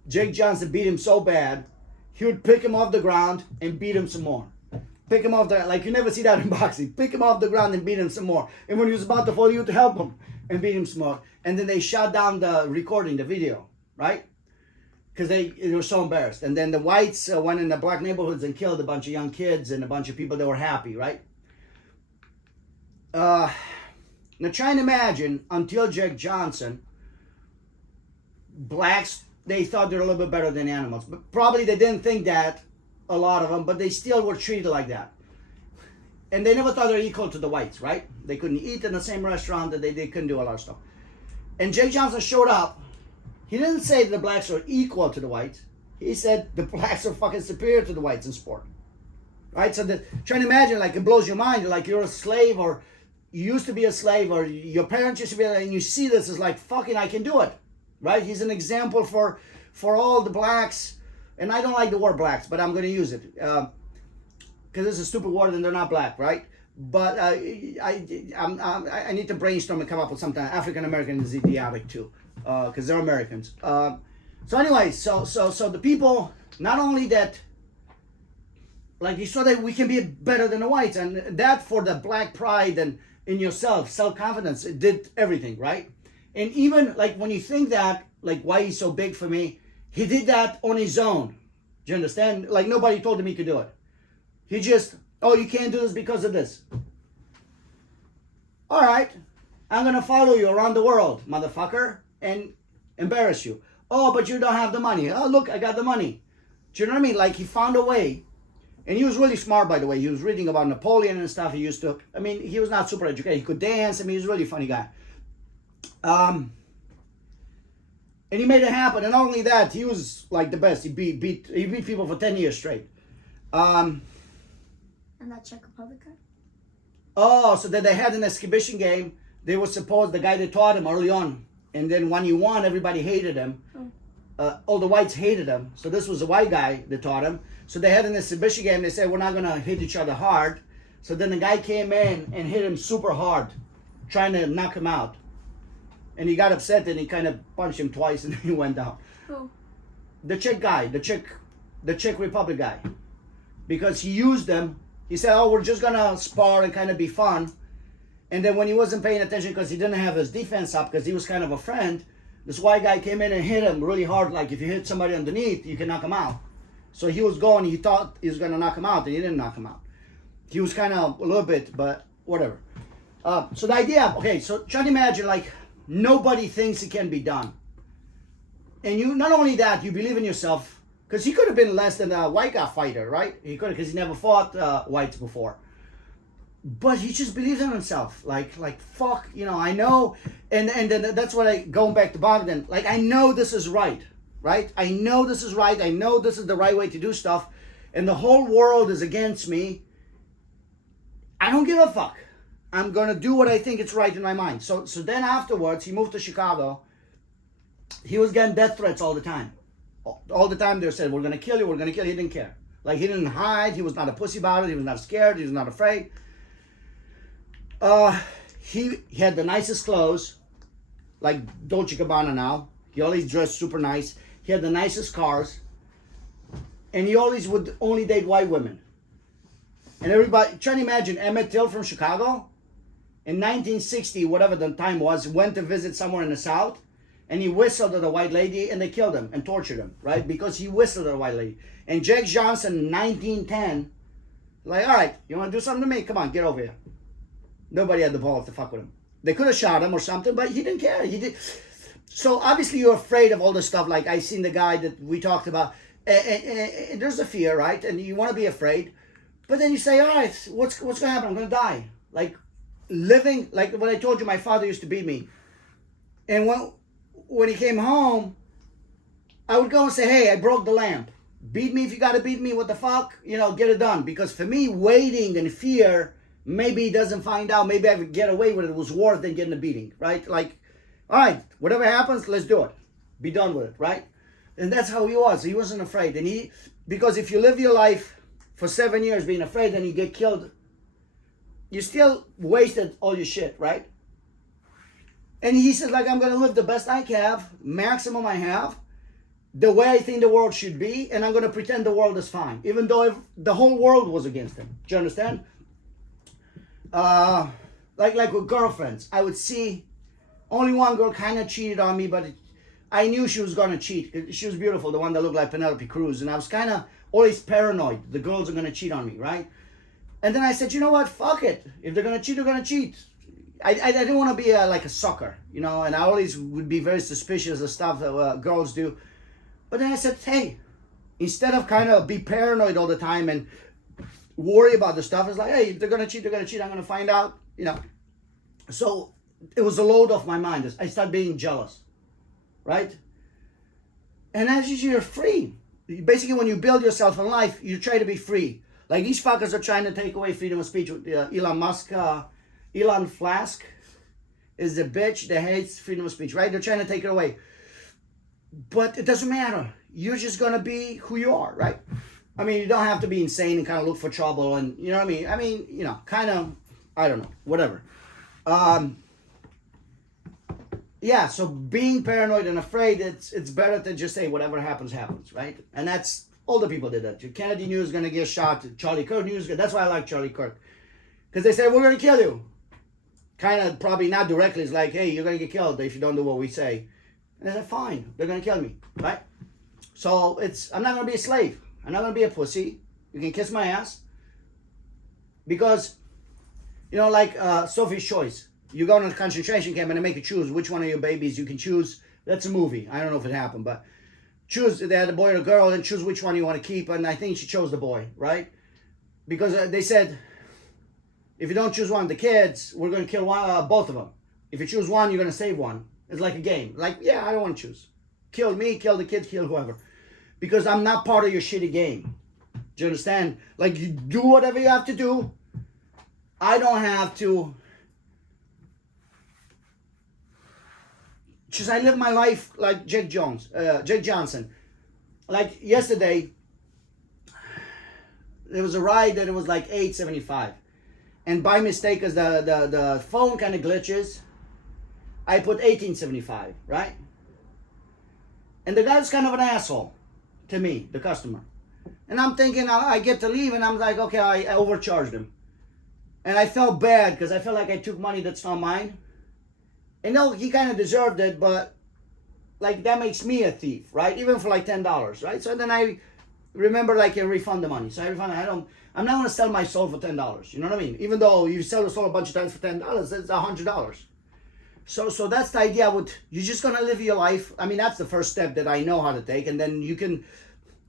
Jake Johnson beat him so bad, he would pick him off the ground and beat him some more. Pick him off the, like you never see that in boxing. Pick him off the ground and beat him some more. And when he was about to fall, you would help him and beat him some more. And then they shut down the recording, the video, right? Because they were so embarrassed. And then the whites went in the black neighborhoods and killed a bunch of young kids and a bunch of people that were happy, right? Now try and imagine, until Jack Johnson, blacks, they thought they were a little bit better than animals. But probably they didn't think that, a lot of them, but they still were treated like that. And they never thought they were equal to the whites, right? They couldn't eat in the same restaurant, that they couldn't do a lot of stuff. And Jake Johnson showed up. He didn't say that the blacks are equal to the whites. He said the blacks are fucking superior to the whites in sport. Right? So trying to imagine, like, it blows your mind. Like, you're a slave, or you used to be a slave, or your parents used to be, and you see this as like, fucking, I can do it. Right? He's an example for all the blacks. And I don't like the word blacks, but I'm going to use it. Because it's a stupid word and they're not black, right? But I need to brainstorm and come up with something. African American is idiotic too. Because they're Americans. So anyway, so the people, not only that, like, you saw that we can be better than the whites, and that, for the black pride and in yourself, self-confidence, it did everything, right? And even, like, when you think that, like, why he's so big for me, he did that on his own. Do you understand? Like, nobody told him he could do it. He just, you can't do this because of this. All right, I'm going to follow you around the world, motherfucker, and embarrass you. Oh, but you don't have the money. Oh, look, I got the money. Do you know what I mean? Like, he found a way. And he was really smart, by the way. He was reading about Napoleon and stuff. He was not super educated. He could dance. I mean, he was a really funny guy. And he made it happen. And not only that, he was like the best. He beat people for 10 years straight. And that Czech Republic guy? Oh, so that they had an exhibition game. They were supposed, the guy that taught him early on. And then when he won, everybody hated him. All the whites hated him. So this was a white guy that taught him. So they had an exhibition game. They said, we're not going to hit each other hard. So then the guy came in and hit him super hard, trying to knock him out. And he got upset and he kind of punched him twice and then he went down. Who? The Czech guy, the Czech Republic guy. Because he used them. He said, we're just going to spar and kind of be fun. And then when he wasn't paying attention because he didn't have his defense up because he was kind of a friend, this white guy came in and hit him really hard. Like, if you hit somebody underneath, you can knock him out. So he was going, he thought he was going to knock him out, and he didn't knock him out. He was kind of a little bit, but whatever. So the idea, okay, so try to imagine, like, nobody thinks it can be done. And you, not only that, you believe in yourself, because he could have been less than a white guy fighter, right? He could have, because he never fought whites before. But he just believes in himself, like fuck, I know, and then that's what going back to Bogdan, like, I know this is right? I know this is right, I know this is the right way to do stuff, and the whole world is against me. I don't give a fuck. I'm gonna do what I think is right in my mind. So then afterwards, he moved to Chicago. He was getting death threats all the time. All the time they said, we're gonna kill you, we're gonna kill you. He didn't care. Like, he didn't hide, he was not a pussy about it, he was not scared, he was not afraid. He had the nicest clothes, like Dolce & Gabbana now. He always dressed super nice. He had the nicest cars. And he always would only date white women. And everybody, try to imagine Emmett Till from Chicago, in 1960, whatever the time was, went to visit somewhere in the South, and he whistled at a white lady, and they killed him and tortured him, right? Because he whistled at a white lady. And Jake Johnson in 1910, like, all right, you want to do something to me? Come on, get over here. Nobody had the balls to fuck with him. They could have shot him or something, but he didn't care. He did. So obviously you're afraid of all this stuff. Like, I seen the guy that we talked about. And there's a fear, right? And you want to be afraid. But then you say, all right, what's going to happen? I'm going to die. Like, living, like when I told you my father used to beat me. And when he came home, I would go and say, hey, I broke the lamp. Beat me if you got to beat me. What the fuck? You know, get it done. Because for me, waiting and fear, maybe he doesn't find out. Maybe I would get away with it. It was worse than getting a beating, right? Like, all right, whatever happens, let's do it. Be done with it, right? And that's how he was. He wasn't afraid. And because if you live your life for 7 years being afraid and you get killed, you still wasted all your shit, right? And he said, like, I'm going to live the best I can, maximum I have, the way I think the world should be, and I'm going to pretend the world is fine, even though the whole world was against him. Do you understand? Like with girlfriends, I would see only one girl kind of cheated on me, but I knew she was going to cheat. She was beautiful, the one that looked like Penelope Cruz, and I was kind of always paranoid. The girls are going to cheat on me, right? And then I said, you know what? Fuck it. If they're going to cheat, they're going to cheat. I didn't want to be like a sucker, you know, and I always would be very suspicious of stuff that girls do. But then I said, hey, instead of kind of be paranoid all the time and worry about the stuff, it's like, hey, if they're going to cheat, they're going to cheat. I'm going to find out, you know. So it was a load off my mind. I started being jealous, right? And as you're free. Basically, when you build yourself in life, you try to be free. Like, these fuckers are trying to take away freedom of speech with Elon Musk. Elon Flask is the bitch that hates freedom of speech, right? They're trying to take it away. But it doesn't matter. You're just going to be who you are, right? I mean, you don't have to be insane and kind of look for trouble and, you know what I mean? I mean, you know, kind of, I don't know, whatever. Yeah, so being paranoid and afraid, it's better to just say whatever happens, happens, right? And that's, older people did that. Kennedy knew he was going to get shot. Charlie Kirk knew he was going to, that's why I like Charlie Kirk. Because they said, we're going to kill you. Kind of probably not directly. It's like, hey, you're going to get killed if you don't do what we say. And they said, fine, they're going to kill me, right? So I'm not going to be a slave. I'm not going to be a pussy. You can kiss my ass. Because, you know, like Sophie's Choice. You go to a concentration camp and they make you choose which one of your babies you can choose. That's a movie. I don't know if it happened, but choose, they had a boy or a girl, and choose which one you want to keep. And I think she chose the boy, right? Because they said, if you don't choose one of the kids, we're going to kill both of them. If you choose one, you're going to save one. It's like a game. Like, yeah, I don't want to choose. Kill me, kill the kids, kill whoever. Because I'm not part of your shitty game. Do you understand? Like, you do whatever you have to do. I don't have to. Just I live my life like Jake Johnson. Like yesterday, there was a ride that it was like $8.75. And by mistake, as the phone kind of glitches, I put $18.75, right? And the guy's kind of an asshole to me, the customer. And I'm thinking, I get to leave, and I'm like, okay, I overcharged him. And I felt bad, because I felt like I took money that's not mine. And no, he kind of deserved it, but like that makes me a thief, right? Even for like $10, right? So then I remember like I refund the money. So I'm not going to sell my soul for $10. You know what I mean? Even though you sell the soul a bunch of times for $10, that's $100. So that's the idea. You're just going to live your life. I mean, that's the first step that I know how to take. And then you can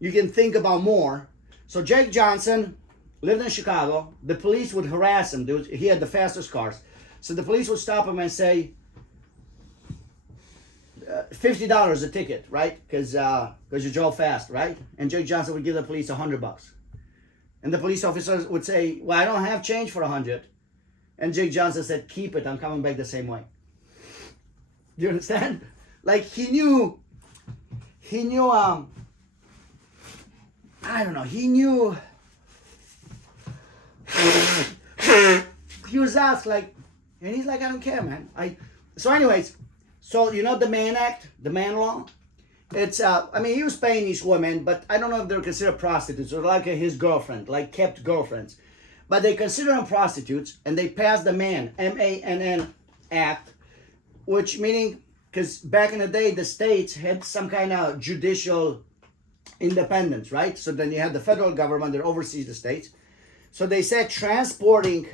think about more. So Jake Johnson lived in Chicago. The police would harass him. He had the fastest cars. So the police would stop him and say, $50 a ticket, right? Because you drove fast, right? And Jake Johnson would give the police $100. And the police officers would say, well, I don't have change for 100. And Jake Johnson said, keep it, I'm coming back the same way. Do you understand? Like he knew, I don't know, he knew, he was asked like, and he's like, I don't care, man. So anyways, so you know the Mann Act, the Mann Law? It's, I mean, he was paying these women, but I don't know if they're considered prostitutes or like his girlfriend, like kept girlfriends. But they consider them prostitutes, and they passed the Mann, M-A-N-N Act, which meaning, because back in the day, the states had some kind of judicial independence, right? So then you had the federal government that oversees the states. So they said transporting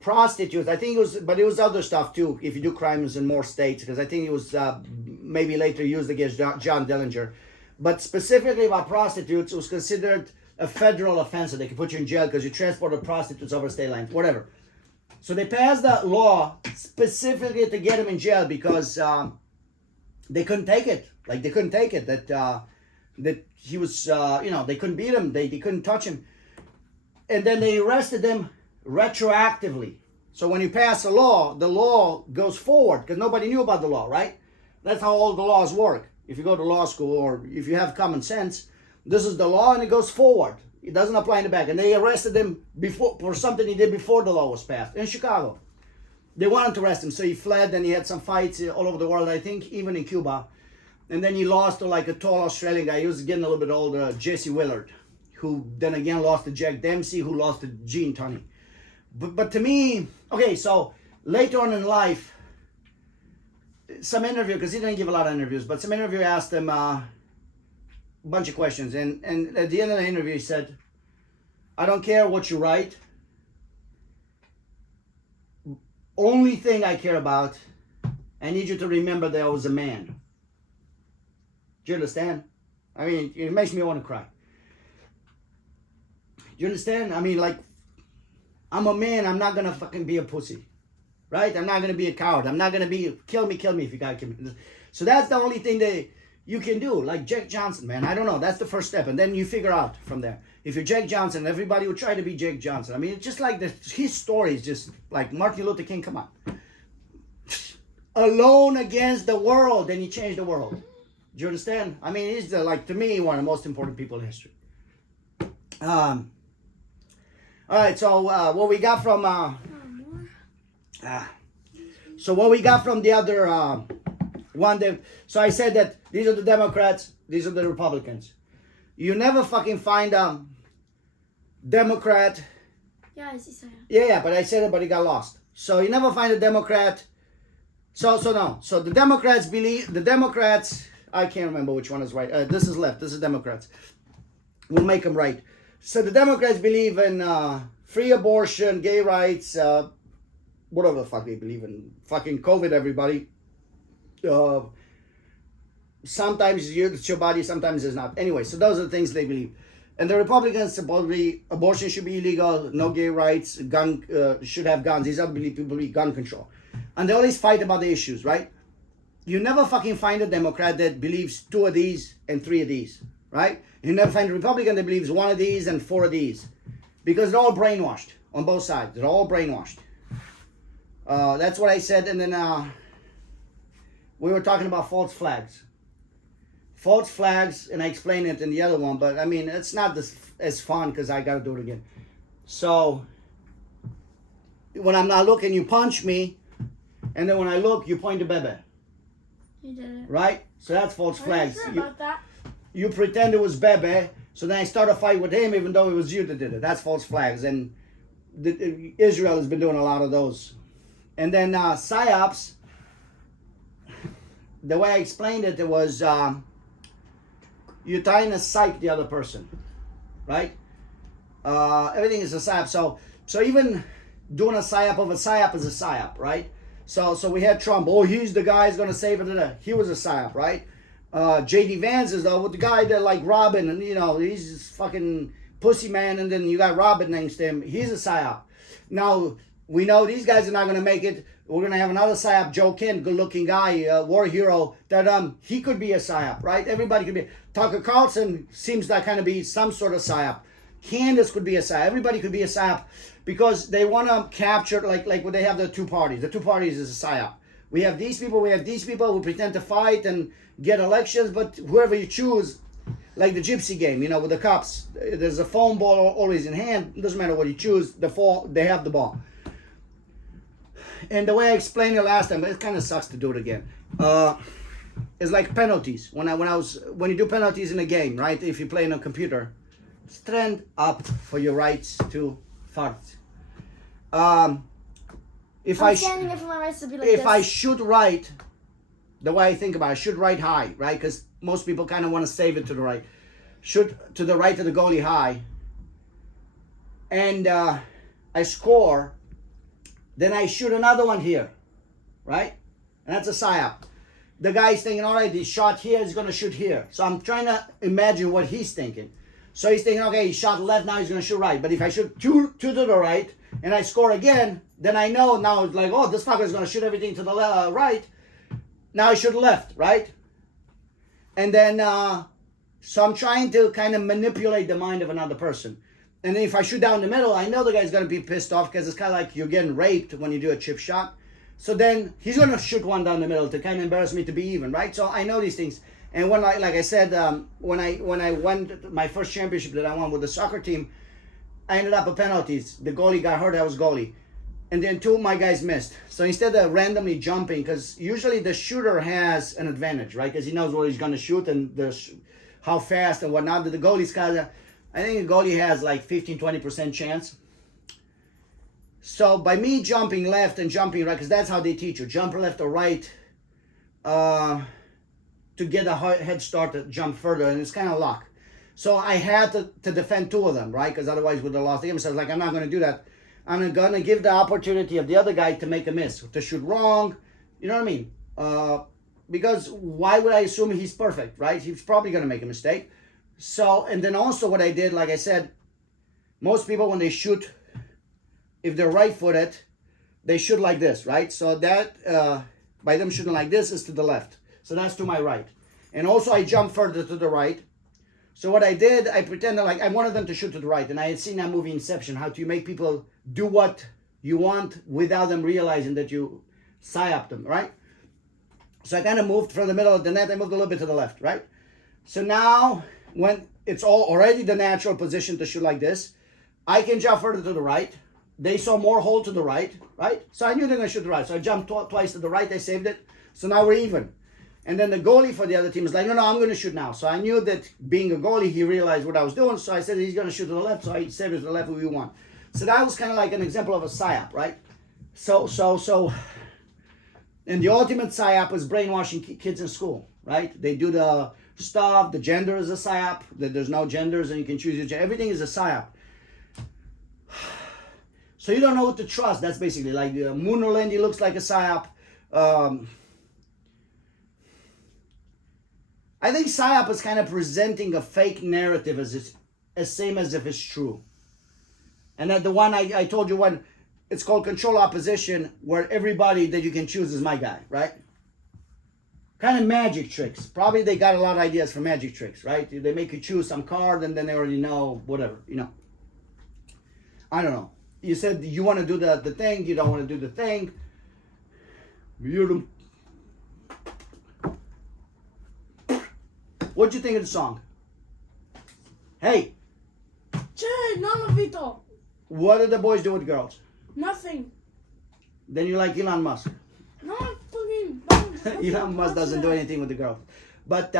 prostitutes, I think it was, but it was other stuff too, if you do crimes in more states, because I think it was maybe later used against John Dillinger. But specifically about prostitutes, it was considered a federal offense, so they could put you in jail because you transported prostitutes over state lines, whatever. So they passed that law specifically to get him in jail because they couldn't take it. Like they couldn't take it that he was, they couldn't beat him, they couldn't touch him. And then they arrested him retroactively. So when you pass a law, the law goes forward because nobody knew about the law, right? That's how all the laws work. If you go to law school or if you have common sense, this is the law and it goes forward. It doesn't apply in the back. And they arrested him before for something he did before the law was passed in Chicago. They wanted to arrest him, so he fled and he had some fights all over the world, I think even in Cuba. And then he lost to like a tall Australian guy. He was getting a little bit older, Jesse Willard, who then again lost to Jack Dempsey, who lost to Gene Tunney. But to me, okay, so later on in life, some interview, because he didn't give a lot of interviews, but some interview asked him a bunch of questions. And at the end of the interview, he said, I don't care what you write. Only thing I care about, I need you to remember that I was a man. Do you understand? I mean, it makes me want to cry. Do you understand? I mean, like, I'm a man. I'm not going to fucking be a pussy. Right? I'm not going to be a coward. I'm not going to be, kill me if you got to kill me. So that's the only thing that you can do. Like Jack Johnson, man. I don't know. That's the first step. And then you figure out from there. If you're Jack Johnson, everybody would try to be Jack Johnson. I mean, it's just like his story is just like Martin Luther King. Come on. Alone against the world. And he changed the world. Do you understand? I mean, he's to me, one of the most important people in history. All right, so what we got from what we got from the other one, so I said that these are the Democrats, these are the Republicans. You never fucking find a Democrat. Yeah, I see Sam. Yeah, but I said it, but it got lost. So you never find a Democrat. So the Democrats, I can't remember which one is right. This is left, this is Democrats. We'll make them right. So the Democrats believe in free abortion, gay rights, whatever the fuck they believe in. Fucking COVID, everybody. Sometimes it's your body, sometimes it's not. Anyway, so those are the things they believe. And the Republicans supposedly abortion should be illegal, no gay rights, gun should have guns. These other people believe gun control. And they always fight about the issues, right? You never fucking find a Democrat that believes 2 of these and 3 of these, right? You never find a Republican that believes 1 of these and 4 of these. Because they're all brainwashed on both sides. They're all brainwashed. That's what I said. And then we were talking about false flags. False flags, and I explained it in the other one, but I mean, it's not as fun because I got to do it again. So, when I'm not looking, you punch me, and then when I look, you point to Bebe. You did it. Right? So that's false flags. Are you sure about that? You pretend it was Bebe, so then I start a fight with him even though it was you that did it. That's false flags. And Israel has been doing a lot of those. And then PSYOPs, the way I explained it, it was you're trying to psych the other person, right? Everything is a PSYOP. So even doing a PSYOP of a PSYOP is a PSYOP, right? So we had Trump. Oh, he's the guy who's going to save it. He was a PSYOP, right? J.D. Vance is with the guy that like Robin, and he's this fucking pussy man, and then you got Robin next to him. He's a PSYOP. Now, we know these guys are not going to make it. We're going to have another PSYOP, Joe Kent, good-looking guy, war hero, that he could be a PSYOP, right? Everybody could be. Tucker Carlson seems to kind of be some sort of PSYOP. Candace could be a psyop. Everybody could be a psyop because they want to capture, like when they have the two parties. The two parties is a psyop. We have these people who pretend to fight and get elections, but whoever you choose, like the gypsy game, with the cops, there's a phone ball always in hand. It doesn't matter what you choose, they have the ball. And the way I explained it last time, it kind of sucks to do it again. It's like penalties. When you do penalties in a game, right? If you play on a computer, stand up for your rights to fart. If I'm standing up for my rights to be like if this. I shoot right, the way I think about it, I shoot right high, right? Because most people kind of want to save it to the right. Shoot to the right of the goalie high. And I score. Then I shoot another one here, right? And that's a psyop. The guy's thinking, all right, he shot here, he's going to shoot here. So I'm trying to imagine what he's thinking. So he's thinking, okay, he shot left, now he's going to shoot right. But if I shoot two to the right and I score again, then I know now it's like, oh, this fucker is going to shoot everything to the right. Now I shoot left, right? And then, so I'm trying to kind of manipulate the mind of another person. And then if I shoot down the middle, I know the guy's going to be pissed off because it's kind of like you're getting raped when you do a chip shot. So then he's going to shoot one down the middle to kind of embarrass me to be even, right? So I know these things. And when like I said, when I won my first championship that I won with the soccer team, I ended up with penalties. The goalie got hurt, I was goalie. And then two of my guys missed. So instead of randomly jumping, because usually the shooter has an advantage, right? Because he knows where he's going to shoot and how fast and whatnot. The goalie's kind of, I think the goalie has like 15-20% chance. So by me jumping left and jumping right, because that's how they teach you, jump left or right to get a head start to jump further, and it's kind of luck. So I had to defend two of them, right? Because otherwise would have lost the game. So I was like, I'm not going to do that. I'm going to give the opportunity of the other guy to make a miss, to shoot wrong. You know what I mean? Because why would I assume he's perfect, right? He's probably going to make a mistake. So, and then also what I did, like I said, most people when they shoot, if they're right-footed, they shoot like this, right? So that, by them shooting like this, is to the left. So that's to my right. And also I jump further to the right. So what I did, I pretended like I wanted them to shoot to the right. And I had seen that movie Inception, how to make people do what you want without them realizing that you psyop them, right? So I kind of moved from the middle of the net, I moved a little bit to the left, right? So now, when it's already the natural position to shoot like this, I can jump further to the right. They saw more hole to the right, right? So I knew they're going to shoot the right. So I jumped twice to the right, they saved it. So now we're even. And then the goalie for the other team is like, no, I'm going to shoot now. So I knew that being a goalie, he realized what I was doing. So I said he's going to shoot to the left. So I saved it to the left, we won. So that was kind of like an example of a psyop, right? So, and the ultimate psyop is brainwashing kids in school, right? They do the stuff, the gender is a psyop, that there's no genders and you can choose your gender. Everything is a psyop. So you don't know what to trust. That's basically like Moonerland, he looks like a psyop. I think psyop is kind of presenting a fake narrative as same as if it's true. And then the one I told you when, it's called control opposition, where everybody that you can choose is my guy, right? Kind of magic tricks. Probably they got a lot of ideas for magic tricks, right? They make you choose some card and then they already know whatever, I don't know. You said you want to do the thing, you don't want to do the thing. What'd you think of the song? Hey, Che, none of it all. what do the boys do with girls? Nothing. Then you like Elon Musk. No, I'm fucking. Elon Musk doesn't do anything with the girls. But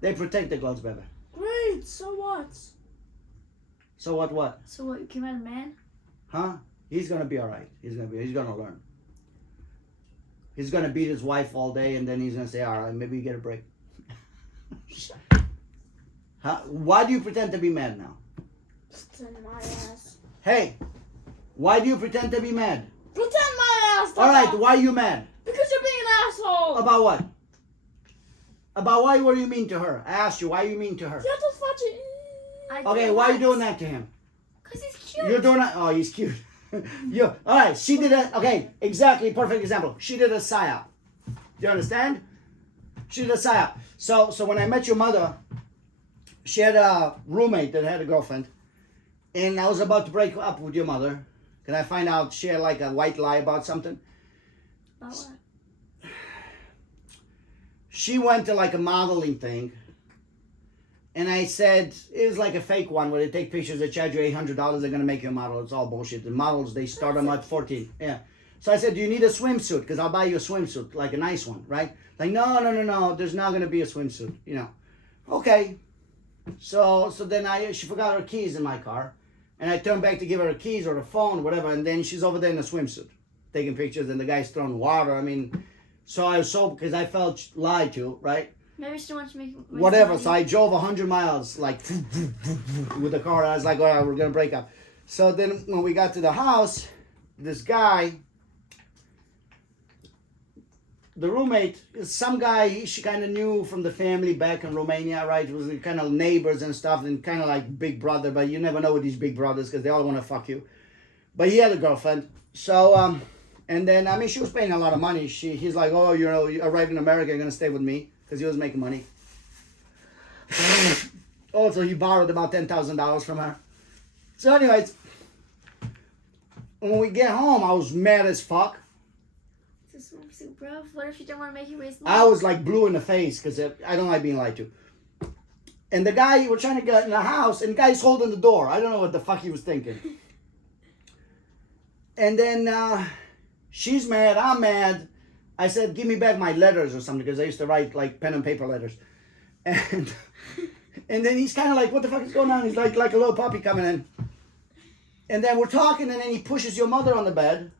they protect the girls better. Great, so what? So what? So what, you came out a man? Huh? He's gonna be alright. He's gonna learn. He's gonna beat his wife all day and then he's gonna say, alright, maybe you get a break. Huh? Why do you pretend to be mad now? Pretend my ass. Hey, why do you pretend to be mad? Pretend my ass. Alright, why are you mad? Because you're being an asshole. About what? About why were you mean to her? I asked you, why are you mean to her? You have to watch it. Okay, why are you doing that to him? Because he's cute. You're doing that? Oh, he's cute. Alright, she did it. Okay, exactly, perfect example. She did a psyop. Do you understand? She did a psyop. So when I met your mother, she had a roommate that had a girlfriend, and I was about to break up with your mother. Can I find out she had like a white lie about something? About what? She went to like a modeling thing, and I said it was like a fake one where they take pictures, they charge you $800, they're gonna make you a model. It's all bullshit. The models, they start them at 14. Yeah. So I said, do you need a swimsuit? Because I'll buy you a swimsuit, like a nice one, right? Like, no. There's not gonna be a swimsuit, you know. Okay. So then she forgot her keys in my car, and I turned back to give her her keys or the phone or whatever, and then she's over there in a swimsuit, taking pictures, and the guy's throwing water. I mean, so I was so, because I felt lied to, right? Maybe she wants to make Whatever. money. So I drove 100 miles, like, with the car. I was like, all right, we're gonna break up. So then when we got to the house, this guy, the roommate, is some guy she kind of knew from the family back in Romania, right? It was kind of neighbors and stuff, and kind of like big brother, but you never know with these big brothers because they all want to fuck you. But he had a girlfriend. So, and then, I mean, she was paying a lot of money. He's like, oh, you know, you arrived in America, you're going to stay with me, because he was making money. Also, he borrowed about $10,000 from her. So anyways, when we get home, I was mad as fuck. It's a swimsuit, bro. What if she didn't want to make you waste money? I was like blue in the face because I don't like being lied to. And the guy, we're trying to get in the house, and the guy's holding the door. I don't know what the fuck he was thinking. And then she's mad, I'm mad. I said, give me back my letters or something, because I used to write like pen and paper letters. And then he's kind of like, what the fuck is going on? He's like a little puppy coming in. And then we're talking, and then he pushes your mother on the bed.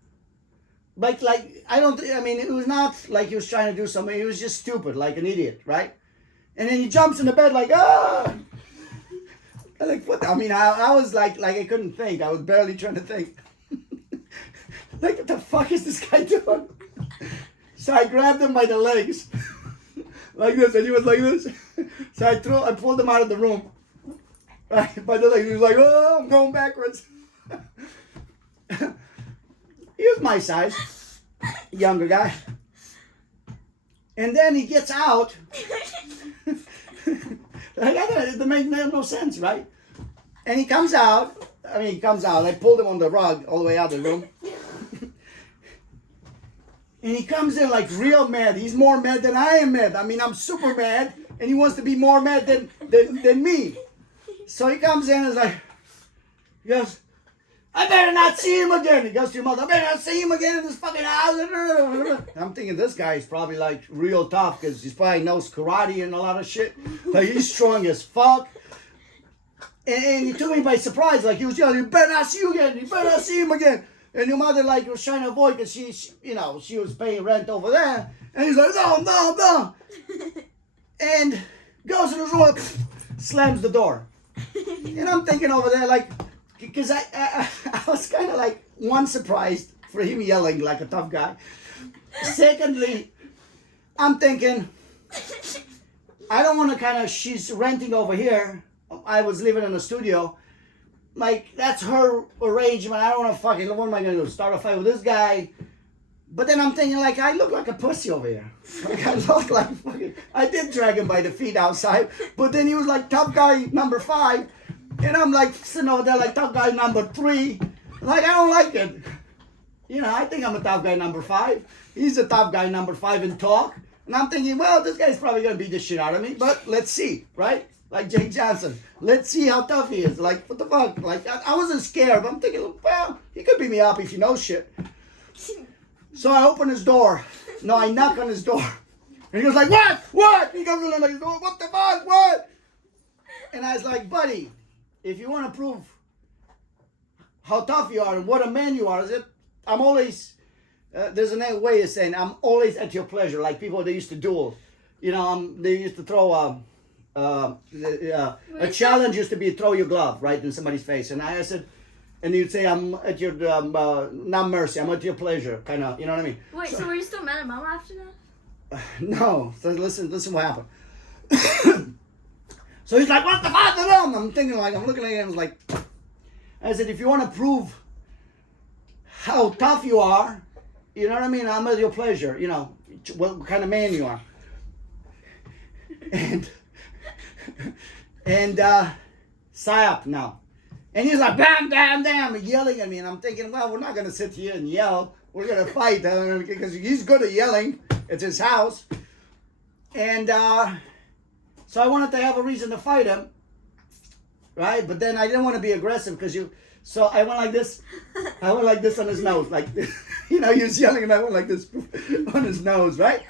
Like, I mean, it was not like he was trying to do something. He was just stupid, like an idiot, right? And then he jumps in the bed like, ah! I'm like, what? I mean, I was like I couldn't think. I was barely trying to think. Like, what the fuck is this guy doing? So I grabbed him by the legs, like this, and he was like this. So I pulled him out of the room, right, by the legs. He was like, oh, I'm going backwards. He was my size, younger guy. And then he gets out. Like, that made no sense, right? And he comes out. I pulled him on the rug all the way out of the room. And he comes in like real mad. He's more mad than I am mad. I mean, I'm super mad, and he wants to be more mad than me. So he comes in and is like, he goes, I better not see him again. He goes to your mother, I better not see him again in this fucking house. And I'm thinking this guy is probably like real tough because he probably knows karate and a lot of shit. Like, he's strong as fuck. And he took me by surprise. Like, he was yelling, you better not see you again. You better not see him again. And your mother like was trying to avoid because she was paying rent over there. And he's like, no. And goes in his room, slams the door. And I'm thinking over there like, because I was kind of like, one, surprised for him yelling like a tough guy. Secondly, I'm thinking, I don't want to she's renting over here. I was living in a studio. Like, that's her arrangement. I don't want to what am I going to do? Start a fight with this guy? But then I'm thinking, like, I look like a pussy over here. Like, I look like fucking, I did drag him by the feet outside, but then he was like tough guy number 5, and I'm like sitting over there like tough guy number 3. Like, I don't like it. You know, I think I'm a tough guy number 5. He's a tough guy number 5 in talk. And I'm thinking, well, this guy's probably going to beat the shit out of me, but let's see, right? Like Jake Johnson. Let's see how tough he is. Like, what the fuck? Like, I wasn't scared, but I'm thinking, well, he could beat me up if he knows shit. So I open his door. No, I knock on his door. And he goes like, what? He comes in like, what the fuck, what? And I was like, buddy, if you want to prove how tough you are and what a man you are, I'm always, there's a way of saying, I'm always at your pleasure. Like people, they used to duel. You know, they used to throw a challenge used to be throw your glove right in somebody's face, and I said, and you'd say, I'm at your not mercy, I'm at your pleasure, kind of, you know what I mean? Wait, so were you still mad at Mama after that? No. So listen what happened. So he's like, what the fuck? I'm thinking, like, I'm looking at him, like, I said, if you want to prove how tough you are, you know what I mean, I'm at your pleasure, you know, what kind of man you are. And And psyop now. And he's like, bam, bam, bam, yelling at me. And I'm thinking, well, we're not going to sit here and yell. We're going to fight because he's good at yelling. It's his house. And so I wanted to have a reason to fight him. Right? But then I didn't want to be aggressive because so I went like this. I went like this on his nose. Like, he was yelling and I went like this on his nose, right?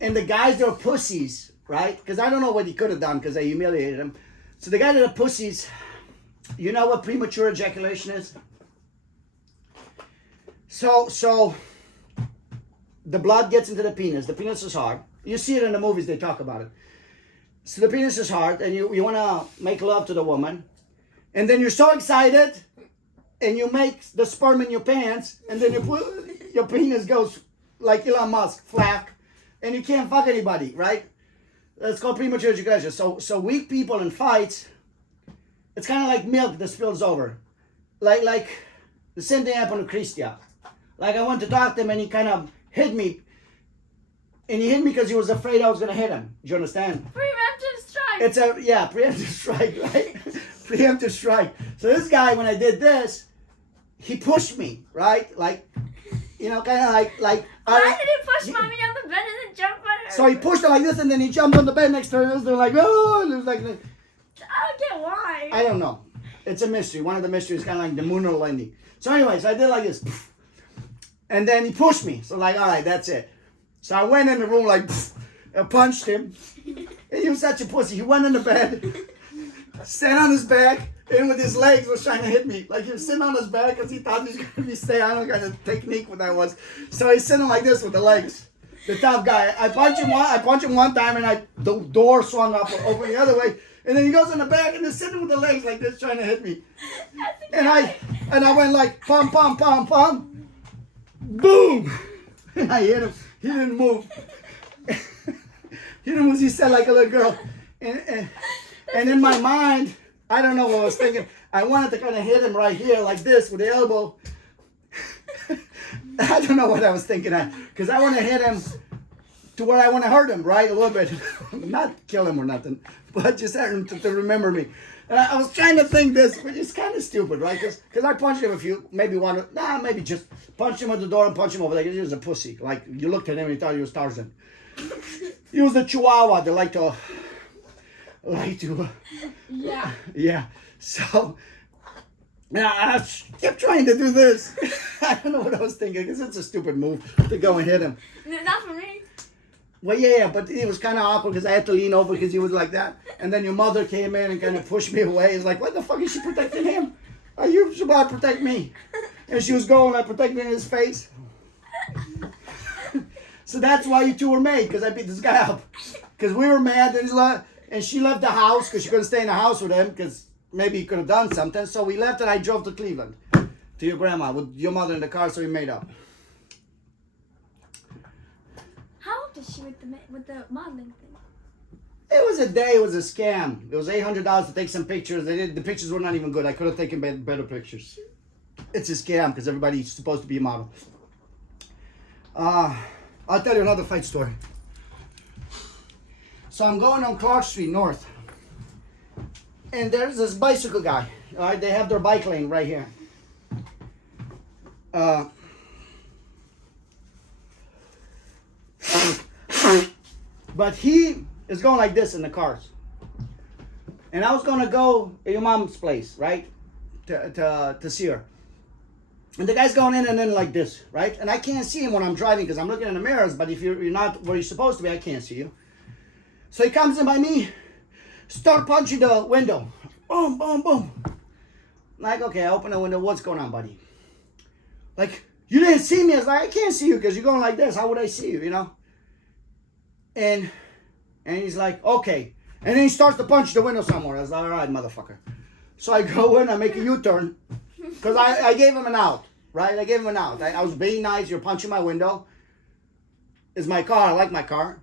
And the guys, they're pussies, right? Because I don't know what he could have done because I humiliated him. So the guys that are pussies, you know what premature ejaculation is? So the blood gets into the penis. The penis is hard. You see it in the movies, they talk about it. So the penis is hard and you want to make love to the woman. And then you're so excited and you make the sperm in your pants and then your penis goes like Elon Musk, flack, and you can't fuck anybody, right? That's called premature ejaculation. So weak people in fights, it's kind of like milk that spills over. Like the same thing happened to Christian. Like I went to talk to him and he kind of hit me. And he hit me because he was afraid I was going to hit him. Do you understand? Preemptive strike. It's preemptive strike, right? Preemptive strike. So this guy, when I did this, he pushed me, right? Like, kind of like. Why did he push mommy on the bed and then jump on her? So he pushed her like this, and then he jumped on the bed next to her. They're like, oh, and it was like. I don't get why. I don't know. It's a mystery. One of the mysteries, kind of like the moon or landing. So, anyways, I did like this, and then he pushed me. So, like, all right, that's it. So I went in the room like, I punched him. And he was such a pussy. He went in the bed, sat on his back, and with his legs was trying to hit me. Like he was sitting on his back because he thought he was going to be staying. I don't know what kind of technique what that was. So he's sitting like this with the legs. The tough guy. I punched him one time, and the door swung up over the other way. And then he goes in the back and he's sitting with the legs like this, trying to hit me. And I went like pum pum pum pum, boom. And I hit him. He didn't move. He didn't move. He said like a little girl. And in my mind, I don't know what I was thinking. I wanted to kind of hit him right here like this with the elbow. I don't know what I was thinking because I want to hit him to where I want to hurt him, right? A little bit. Not kill him or nothing, but just hurt him to remember me. And I was trying to think this, but it's kind of stupid, right? Because I punched him maybe just punched him at the door and punched him over like he was a pussy. Like you looked at him and you thought he was Tarzan. He was a Chihuahua that like to. Yeah. Yeah. So. Yeah, I kept trying to do this. I don't know what I was thinking because it's a stupid move to go and hit him. Not for me. Well, yeah, but it was kind of awkward because I had to lean over because he was like that. And then your mother came in and kind of pushed me away. It's like, what the fuck is she protecting him? Are you supposed to protect me? And she was going like protecting his face. So that's why you two were made, because I beat this guy up. Because we were mad and she left the house because she couldn't stay in the house with him because maybe he could have done something. So we left and I drove to Cleveland to your grandma with your mother in the car, so we made up. How old is she with the modeling thing? It was a day. It was a scam. It was $800 to take some pictures. The pictures were not even good. I could have taken better pictures. It's a scam because everybody's supposed to be a model. I'll tell you another fight story. So I'm going on Clark Street North. And there's this bicycle guy. All right, they have their bike lane right here. But he is going like this in the cars. And I was going to go at your mom's place, right? To see her. And the guy's going in and then like this, right? And I can't see him when I'm driving because I'm looking in the mirrors. But if you're not where you're supposed to be, I can't see you. So he comes in by me, start punching the window. Boom, boom, boom. Like, okay, I open the window. What's going on, buddy? Like, you didn't see me. I was like, I can't see you because you're going like this. How would I see you, you know? And he's like, okay. And then he starts to punch the window somewhere. I was like, all right, motherfucker. So I go in, I make a U-turn. Because I gave him an out, right? I gave him an out. I was being nice. You're punching my window. It's my car. I like my car.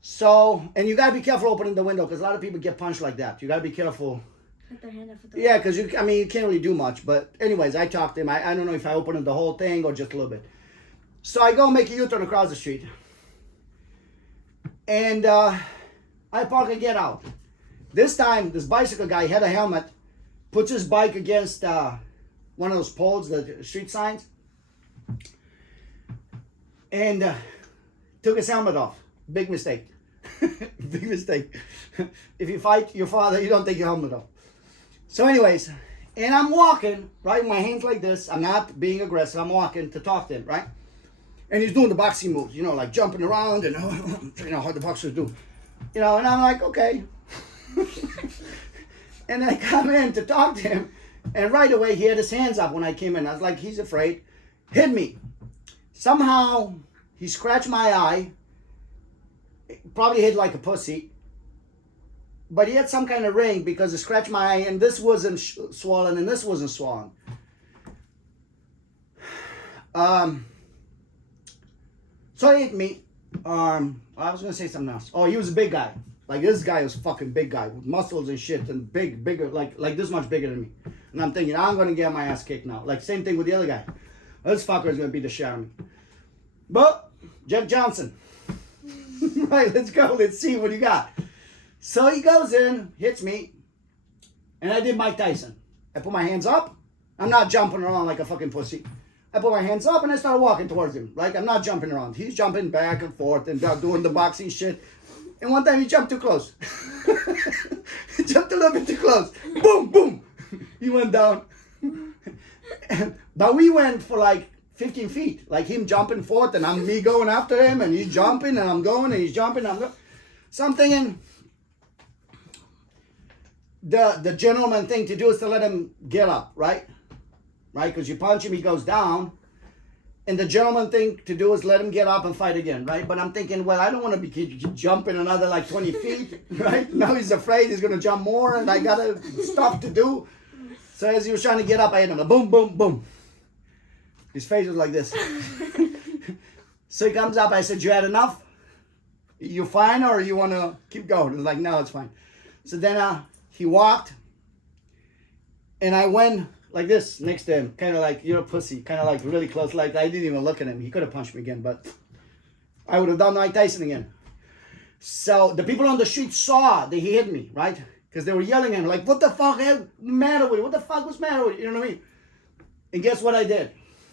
So, and you got to be careful opening the window because a lot of people get punched like that. You got to be careful. Put their hand up with the Yeah, because you can't really do much. But anyways, I talked to him. I don't know if I opened the whole thing or just a little bit. So I go make a U-turn across the street. And I park and get out. This time, this bicycle guy had a helmet, puts his bike against one of those poles, the street signs, and took his helmet off. Big mistake. Big mistake. If you fight your father, you don't take your helmet off. So anyways, and I'm walking, right, my hands like this. I'm not being aggressive. I'm walking to talk to him, right? And he's doing the boxing moves, you know, like jumping around and, you know, how the boxers do. You know, and I'm like, okay. And I come in to talk to him, and right away he had his hands up when I came in. I was like, he's afraid. Hit me. Somehow he scratched my eye. Probably hit like a pussy. But he had some kind of ring because he scratched my eye, and this wasn't swollen and this wasn't swollen. So he hit me. I was gonna say something else. Oh, he was a big guy. Like this guy was a fucking big guy with muscles and shit and bigger, like this much bigger than me. And I'm thinking, I'm gonna get my ass kicked now. Like same thing with the other guy. This fucker is gonna beat the shit out of me. But Jeff Johnson. Right, let's go. Let's see what you got. So he goes in, hits me, and I did Mike Tyson. I put my hands up. I'm not jumping around like a fucking pussy. I put my hands up and I started walking towards him. Like I'm not jumping around. He's jumping back and forth and doing the boxing shit. And one time he jumped too close. He jumped a little bit too close. Boom, boom. He went down. But we went for like 15 feet. Like him jumping forth and me going after him, and he's jumping and I'm going and he's jumping and I'm going. So I'm thinking the gentleman thing to do is to let him get up, right? Right? Because you punch him, he goes down. And the gentleman thing to do is let him get up and fight again, right? But I'm thinking, well, I don't want to be jumping another like 20 feet, right? Now he's afraid he's going to jump more and I got stuff to do. So as he was trying to get up, I hit him. Boom, boom, boom. His face was like this. So he comes up. I said, you had enough? You fine or you want to keep going? He's like, no, it's fine. So then he walked and I went like this next to him, kind of like, you're a pussy, kind of like really close. Like I didn't even look at him. He could have punched me again, but I would have done Mike Tyson again. So the people on the street saw that he hit me, right? Because they were yelling at him, like, what the fuck is matter with you? What the fuck was matter with you? You know what I mean? And guess what I did?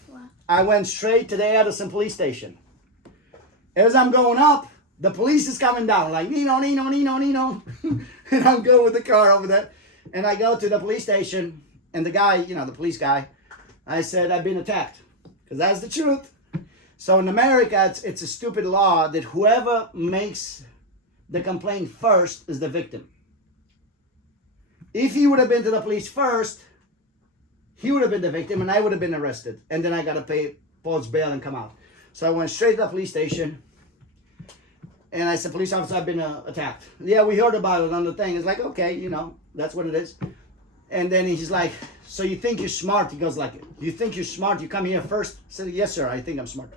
What? I went straight to the Addison police station. As I'm going up, the police is coming down, like, Nino, Nino, Nino, Nino. And I'm going with the car over there. And I go to the police station. And the guy, you know, the police guy, I said, I've been attacked. Because that's the truth. So in America, it's a stupid law that whoever makes the complaint first is the victim. If he would have been to the police first, he would have been the victim and I would have been arrested. And then I got to pay Paul's bail and come out. So I went straight to the police station. And I said, police officer, I've been attacked. Yeah, we heard about it on the thing. It's like, okay, you know, that's what it is. And then he's like, so you think you're smart? He goes like, you think you're smart? You come here first? I said, yes, sir, I think I'm smart.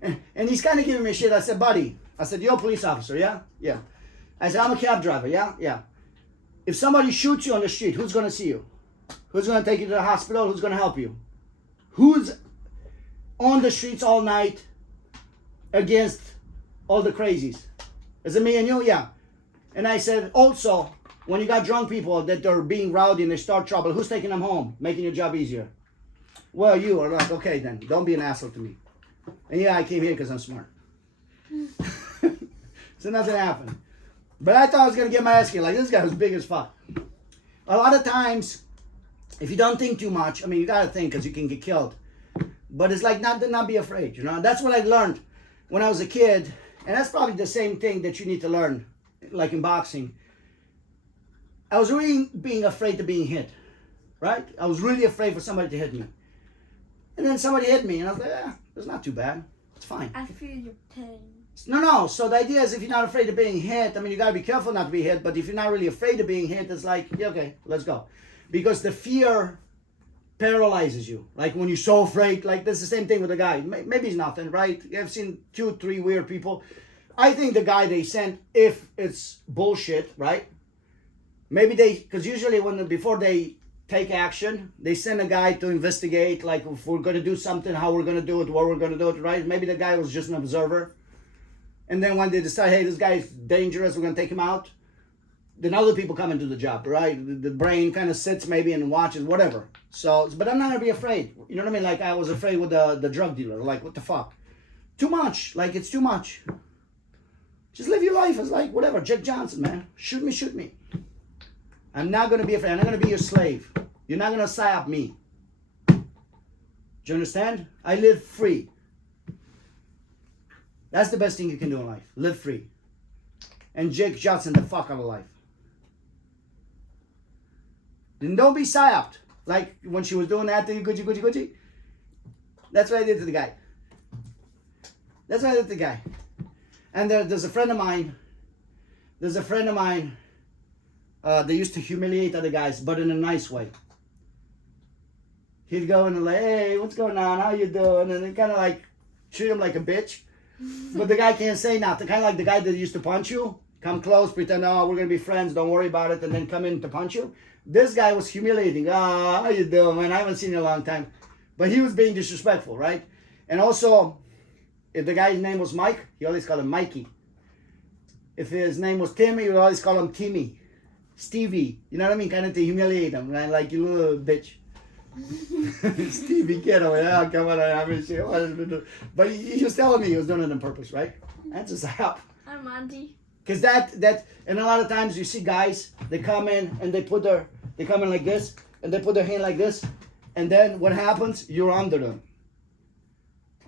And he's kind of giving me shit. I said, buddy, I said, you're a police officer, yeah? Yeah. I said, I'm a cab driver, yeah? Yeah. If somebody shoots you on the street, who's going to see you? Who's going to take you to the hospital? Who's going to help you? Who's on the streets all night against all the crazies? Is it me and you? Yeah. And I said, also, when you got drunk people that are being rowdy and they start trouble, who's taking them home, making your job easier? Well, you are like, okay then, don't be an asshole to me. And yeah, I came here because I'm smart. So nothing happened. But I thought I was going to get my ass kicked. Like, this guy was big as fuck. A lot of times, if you don't think too much, I mean, you got to think because you can get killed. But it's like not be afraid, you know. That's what I learned when I was a kid. And that's probably the same thing that you need to learn, like in boxing. I was really being afraid of being hit, right? I was really afraid for somebody to hit me. And then somebody hit me, and I was like, it's not too bad. It's fine. I feel your pain. No. So the idea is if you're not afraid of being hit, I mean, you got to be careful not to be hit. But if you're not really afraid of being hit, it's like, yeah, okay, let's go. Because the fear paralyzes you. Like when you're so afraid, like that's the same thing with the guy. Maybe it's nothing, right? I've seen 2-3 weird people. I think the guy they sent, if it's bullshit, right? Maybe because usually before they take action, they send a guy to investigate, like if we're going to do something, how we're going to do it, what we're going to do it, right? Maybe the guy was just an observer. And then when they decide, hey, this guy is dangerous, we're going to take him out. then other people come and do the job, right? The brain kind of sits maybe and watches, whatever. So, but I'm not gonna be afraid. You know what I mean? Like I was afraid with the drug dealer. Like, what the fuck? Too much. Like, it's too much. Just live your life as like, whatever. Jack Johnson, man. Shoot me, shoot me. I'm not gonna be afraid. I'm not gonna be your slave. You're not gonna psyop me. Do you understand? I live free. That's the best thing you can do in life. Live free. And Jake Johnson the fuck out of life. Then don't be psyoped. Like when she was doing that thing, Gucci. That's what I did to the guy. That's what I did to the guy. And there's a friend of mine. They used to humiliate other guys, but in a nice way. He'd go and like, hey, what's going on? How you doing? And they kind of like treat him like a bitch. But the guy can't say nothing. Kind of like the guy that used to punch you. Come close, pretend, oh, we're going to be friends. Don't worry about it. And then come in to punch you. This guy was humiliating. Ah, how you doing, man? I haven't seen you in a long time. But he was being disrespectful, right? And also, if the guy's name was Mike, he always called him Mikey. If his name was Timmy, he would always call him Timmy. Stevie. You know what I mean? Kind of to humiliate him, right? Like, you little bitch. Stevie, get away. Oh, come on. I mean, shit. But he was telling me he was doing it on purpose, right? That's just how. I'm Auntie. Because that, and a lot of times you see guys, they come in and they come in like this, and they put their hand like this, and then what happens? You're under them.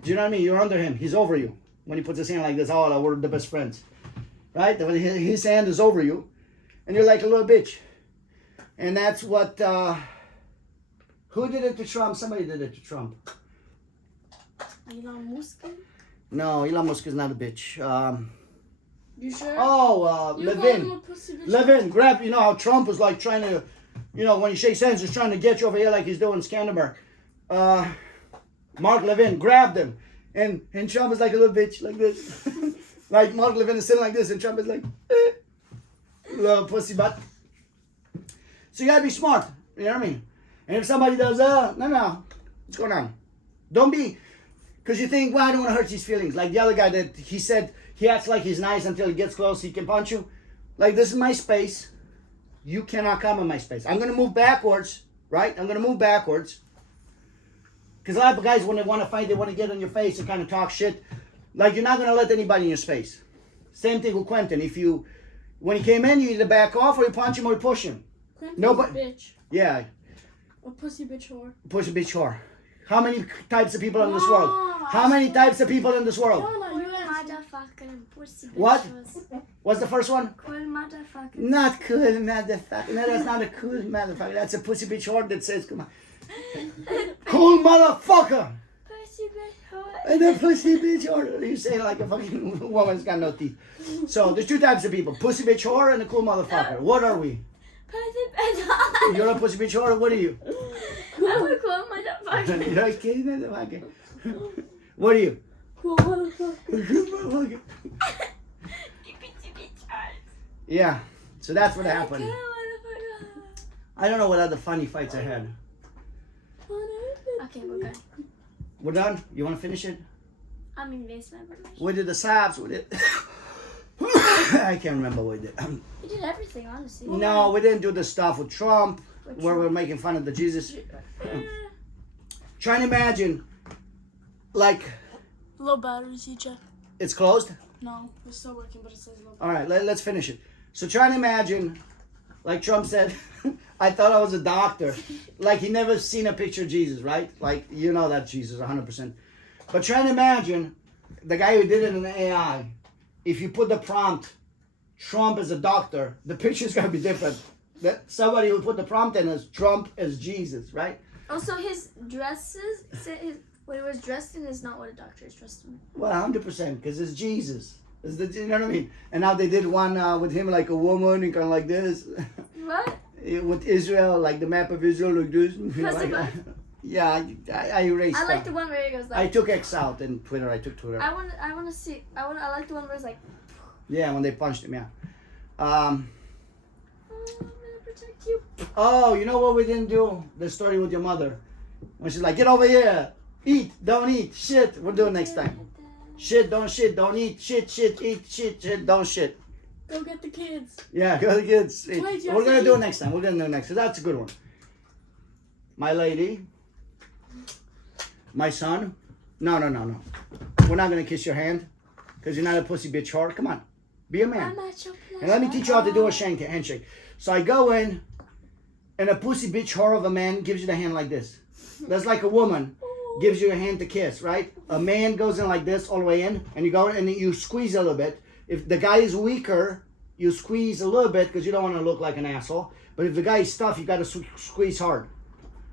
Do you know what I mean? You're under him. He's over you. When he puts his hand like this, oh, we're the best friends. Right? His hand is over you, and you're like a little bitch. And that's what, who did it to Trump? Somebody did it to Trump. Elon Musk? No, Elon Musk is not a bitch. You sure? Oh, You call him a Levin. pussy bitch? Levin, grab, you know how Trump was like trying to, you know, when he shakes hands, he's trying to get you over here like he's doing Skanderberg. Mark Levin grabbed him. And Trump is like a little bitch, like this. Like Mark Levin is sitting like this, and Trump is like, little pussy butt. So you gotta be smart, you know what I mean? And if somebody does, no, what's going on? Don't be, because you think, well, I don't want to hurt his feelings. Like the other guy that he said, he acts like he's nice until he gets close, he can punch you. Like, this is my space. You cannot come in my space. I'm going to move backwards, right? I'm going to move backwards. Because a lot of guys, when they want to fight, they want to get on your face and kind of talk shit. Like, you're not going to let anybody in your space. Same thing with Quentin. When he came in, you either back off or you punch him or you push him. Quentin's Nobody- a bitch. Yeah, A pussy bitch whore. push a bitch whore. How many types of people in this world? How many types of people in this world? No, Cool you answer. motherfucker. Pussy bitch What? was- What's the first one? Cool motherfucker. Not cool motherfucker. No, that's not a cool motherfucker. That's a pussy bitch whore that says, come on. Cool motherfucker. Pussy bitch whore. And then pussy bitch whore. You say like a fucking woman's got no teeth. So there's two types of people. Pussy bitch whore and a cool motherfucker. What are we? Pussy bitch whore. You're a pussy bitch whore. What are you? I'm a cool motherfucker. You're a kidding motherfucker. What are you? Cool motherfucker. Cool motherfucker. Pussy bitch whore. Yeah. So that's what happened. Cool motherfucker. I don't know what other funny fights I had. Okay, we're good. We're done? You want to finish it? I'm in basement information. We did the saps. We did. I can't remember what we did. We did everything, honestly. No, we didn't do the stuff with Trump With where Trump. we're making fun of the Jesus. Trying to imagine, like, Low batteries, EJ. it's closed? No, it's still working, but it says low. All right, let's finish it. So trying to imagine, like Trump said, I thought I was a doctor. Like he never seen a picture of Jesus, right? Like, you know that Jesus, 100%. But trying to imagine, the guy who did it in the AI, if you put the prompt, Trump as a doctor, the picture's going to be different. That somebody who put the prompt in as Trump as Jesus, right? Also, his dresses, what he was dressed in is not what a doctor is dressed in. Well, 100%, because it's Jesus. You know what I mean? And now they did one with him like a woman and kind of like this. What? With Israel, like the map of Israel, like this. That's Like, about- yeah, I erased I like that. the one where he goes I like. took X out in Twitter. I took Twitter. I want to see. I like the one where it's like. Yeah, when they punched him, yeah. I'm gonna protect you. Oh, you know what we didn't do? The story with your mother. When she's like, get over here. Eat, don't eat. Shit. We'll do it next time. Shit, don't eat. Shit, eat, shit, don't shit. Go get the kids. Yeah, go the kids. Wait, We're gonna do it next time. We're gonna do it next. So that's a good one. My lady. My son. No. We're not gonna kiss your hand because you're not a pussy bitch whore. Come on, be a man. I'm at your pleasure. And let me teach you how to do a handshake. So I go in, and a pussy bitch whore of a man gives you the hand like this. That's like a woman gives you a hand to kiss, right? A man goes in like this all the way in, and you go in and you squeeze a little bit. If the guy is weaker, you squeeze a little bit because you don't want to look like an asshole. But if the guy is tough, you got to squeeze hard.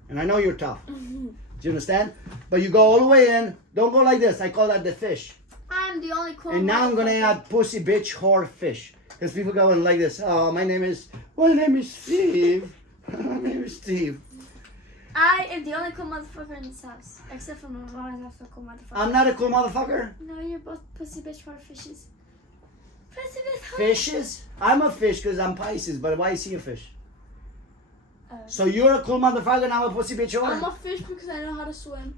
And I know you're tough. Do you understand? But you go all the way in. Don't go like this. I call that the fish. I'm the only cool. And now I'm gonna add pussy bitch whore fish. Because people go in like this. Oh, my name is Steve. My name is Steve. I am the only cool motherfucker in this house, except for my mom. I'm not a cool motherfucker. I'm not a cool motherfucker. No, you're both pussy bitch whore fishes. Pussy bitch whore. Fishes? I'm a fish because I'm Pisces, but why is he a fish? So you're a cool motherfucker and I'm a pussy bitch I'm whore? a fish because I know how to swim.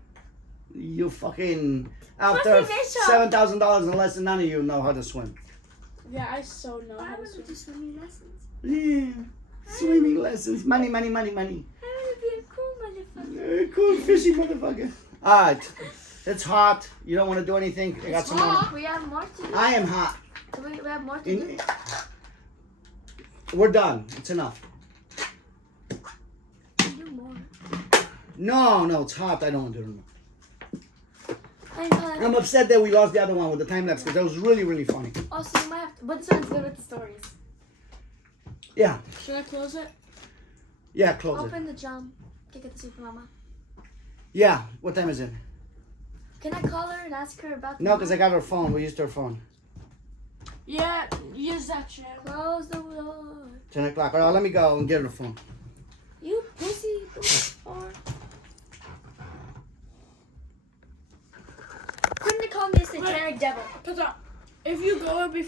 You fucking... After Pussy bitch whore. $7,000 in less than none of you know how to swim. Yeah, I so know I how to want to swim. do swimming lessons. Yeah. Swimming lessons. Money. I want to be a cool motherfucker. Cool fishy motherfucker. Alright. It's hot. You don't want to do anything. I got some more. We have more to do. I am hot. We have more to do. We're done. It's enough. Do more. No, it's hot. I don't want to do it. I'm I'm upset that we lost the other one with the time lapse because that was really, really funny. also, you might have to, but this one's good with the stories. Yeah. Should I close it? Yeah, close it. Open the jump. Get the super mama. Yeah. What time is it? Can I call her and ask her about the No, because I got her phone. We used her phone. Yeah, use that shit. Close the door. 10 o'clock. All right, let me go and get her phone. You pussy or couldn't they call me a satanic devil? Cause if you go before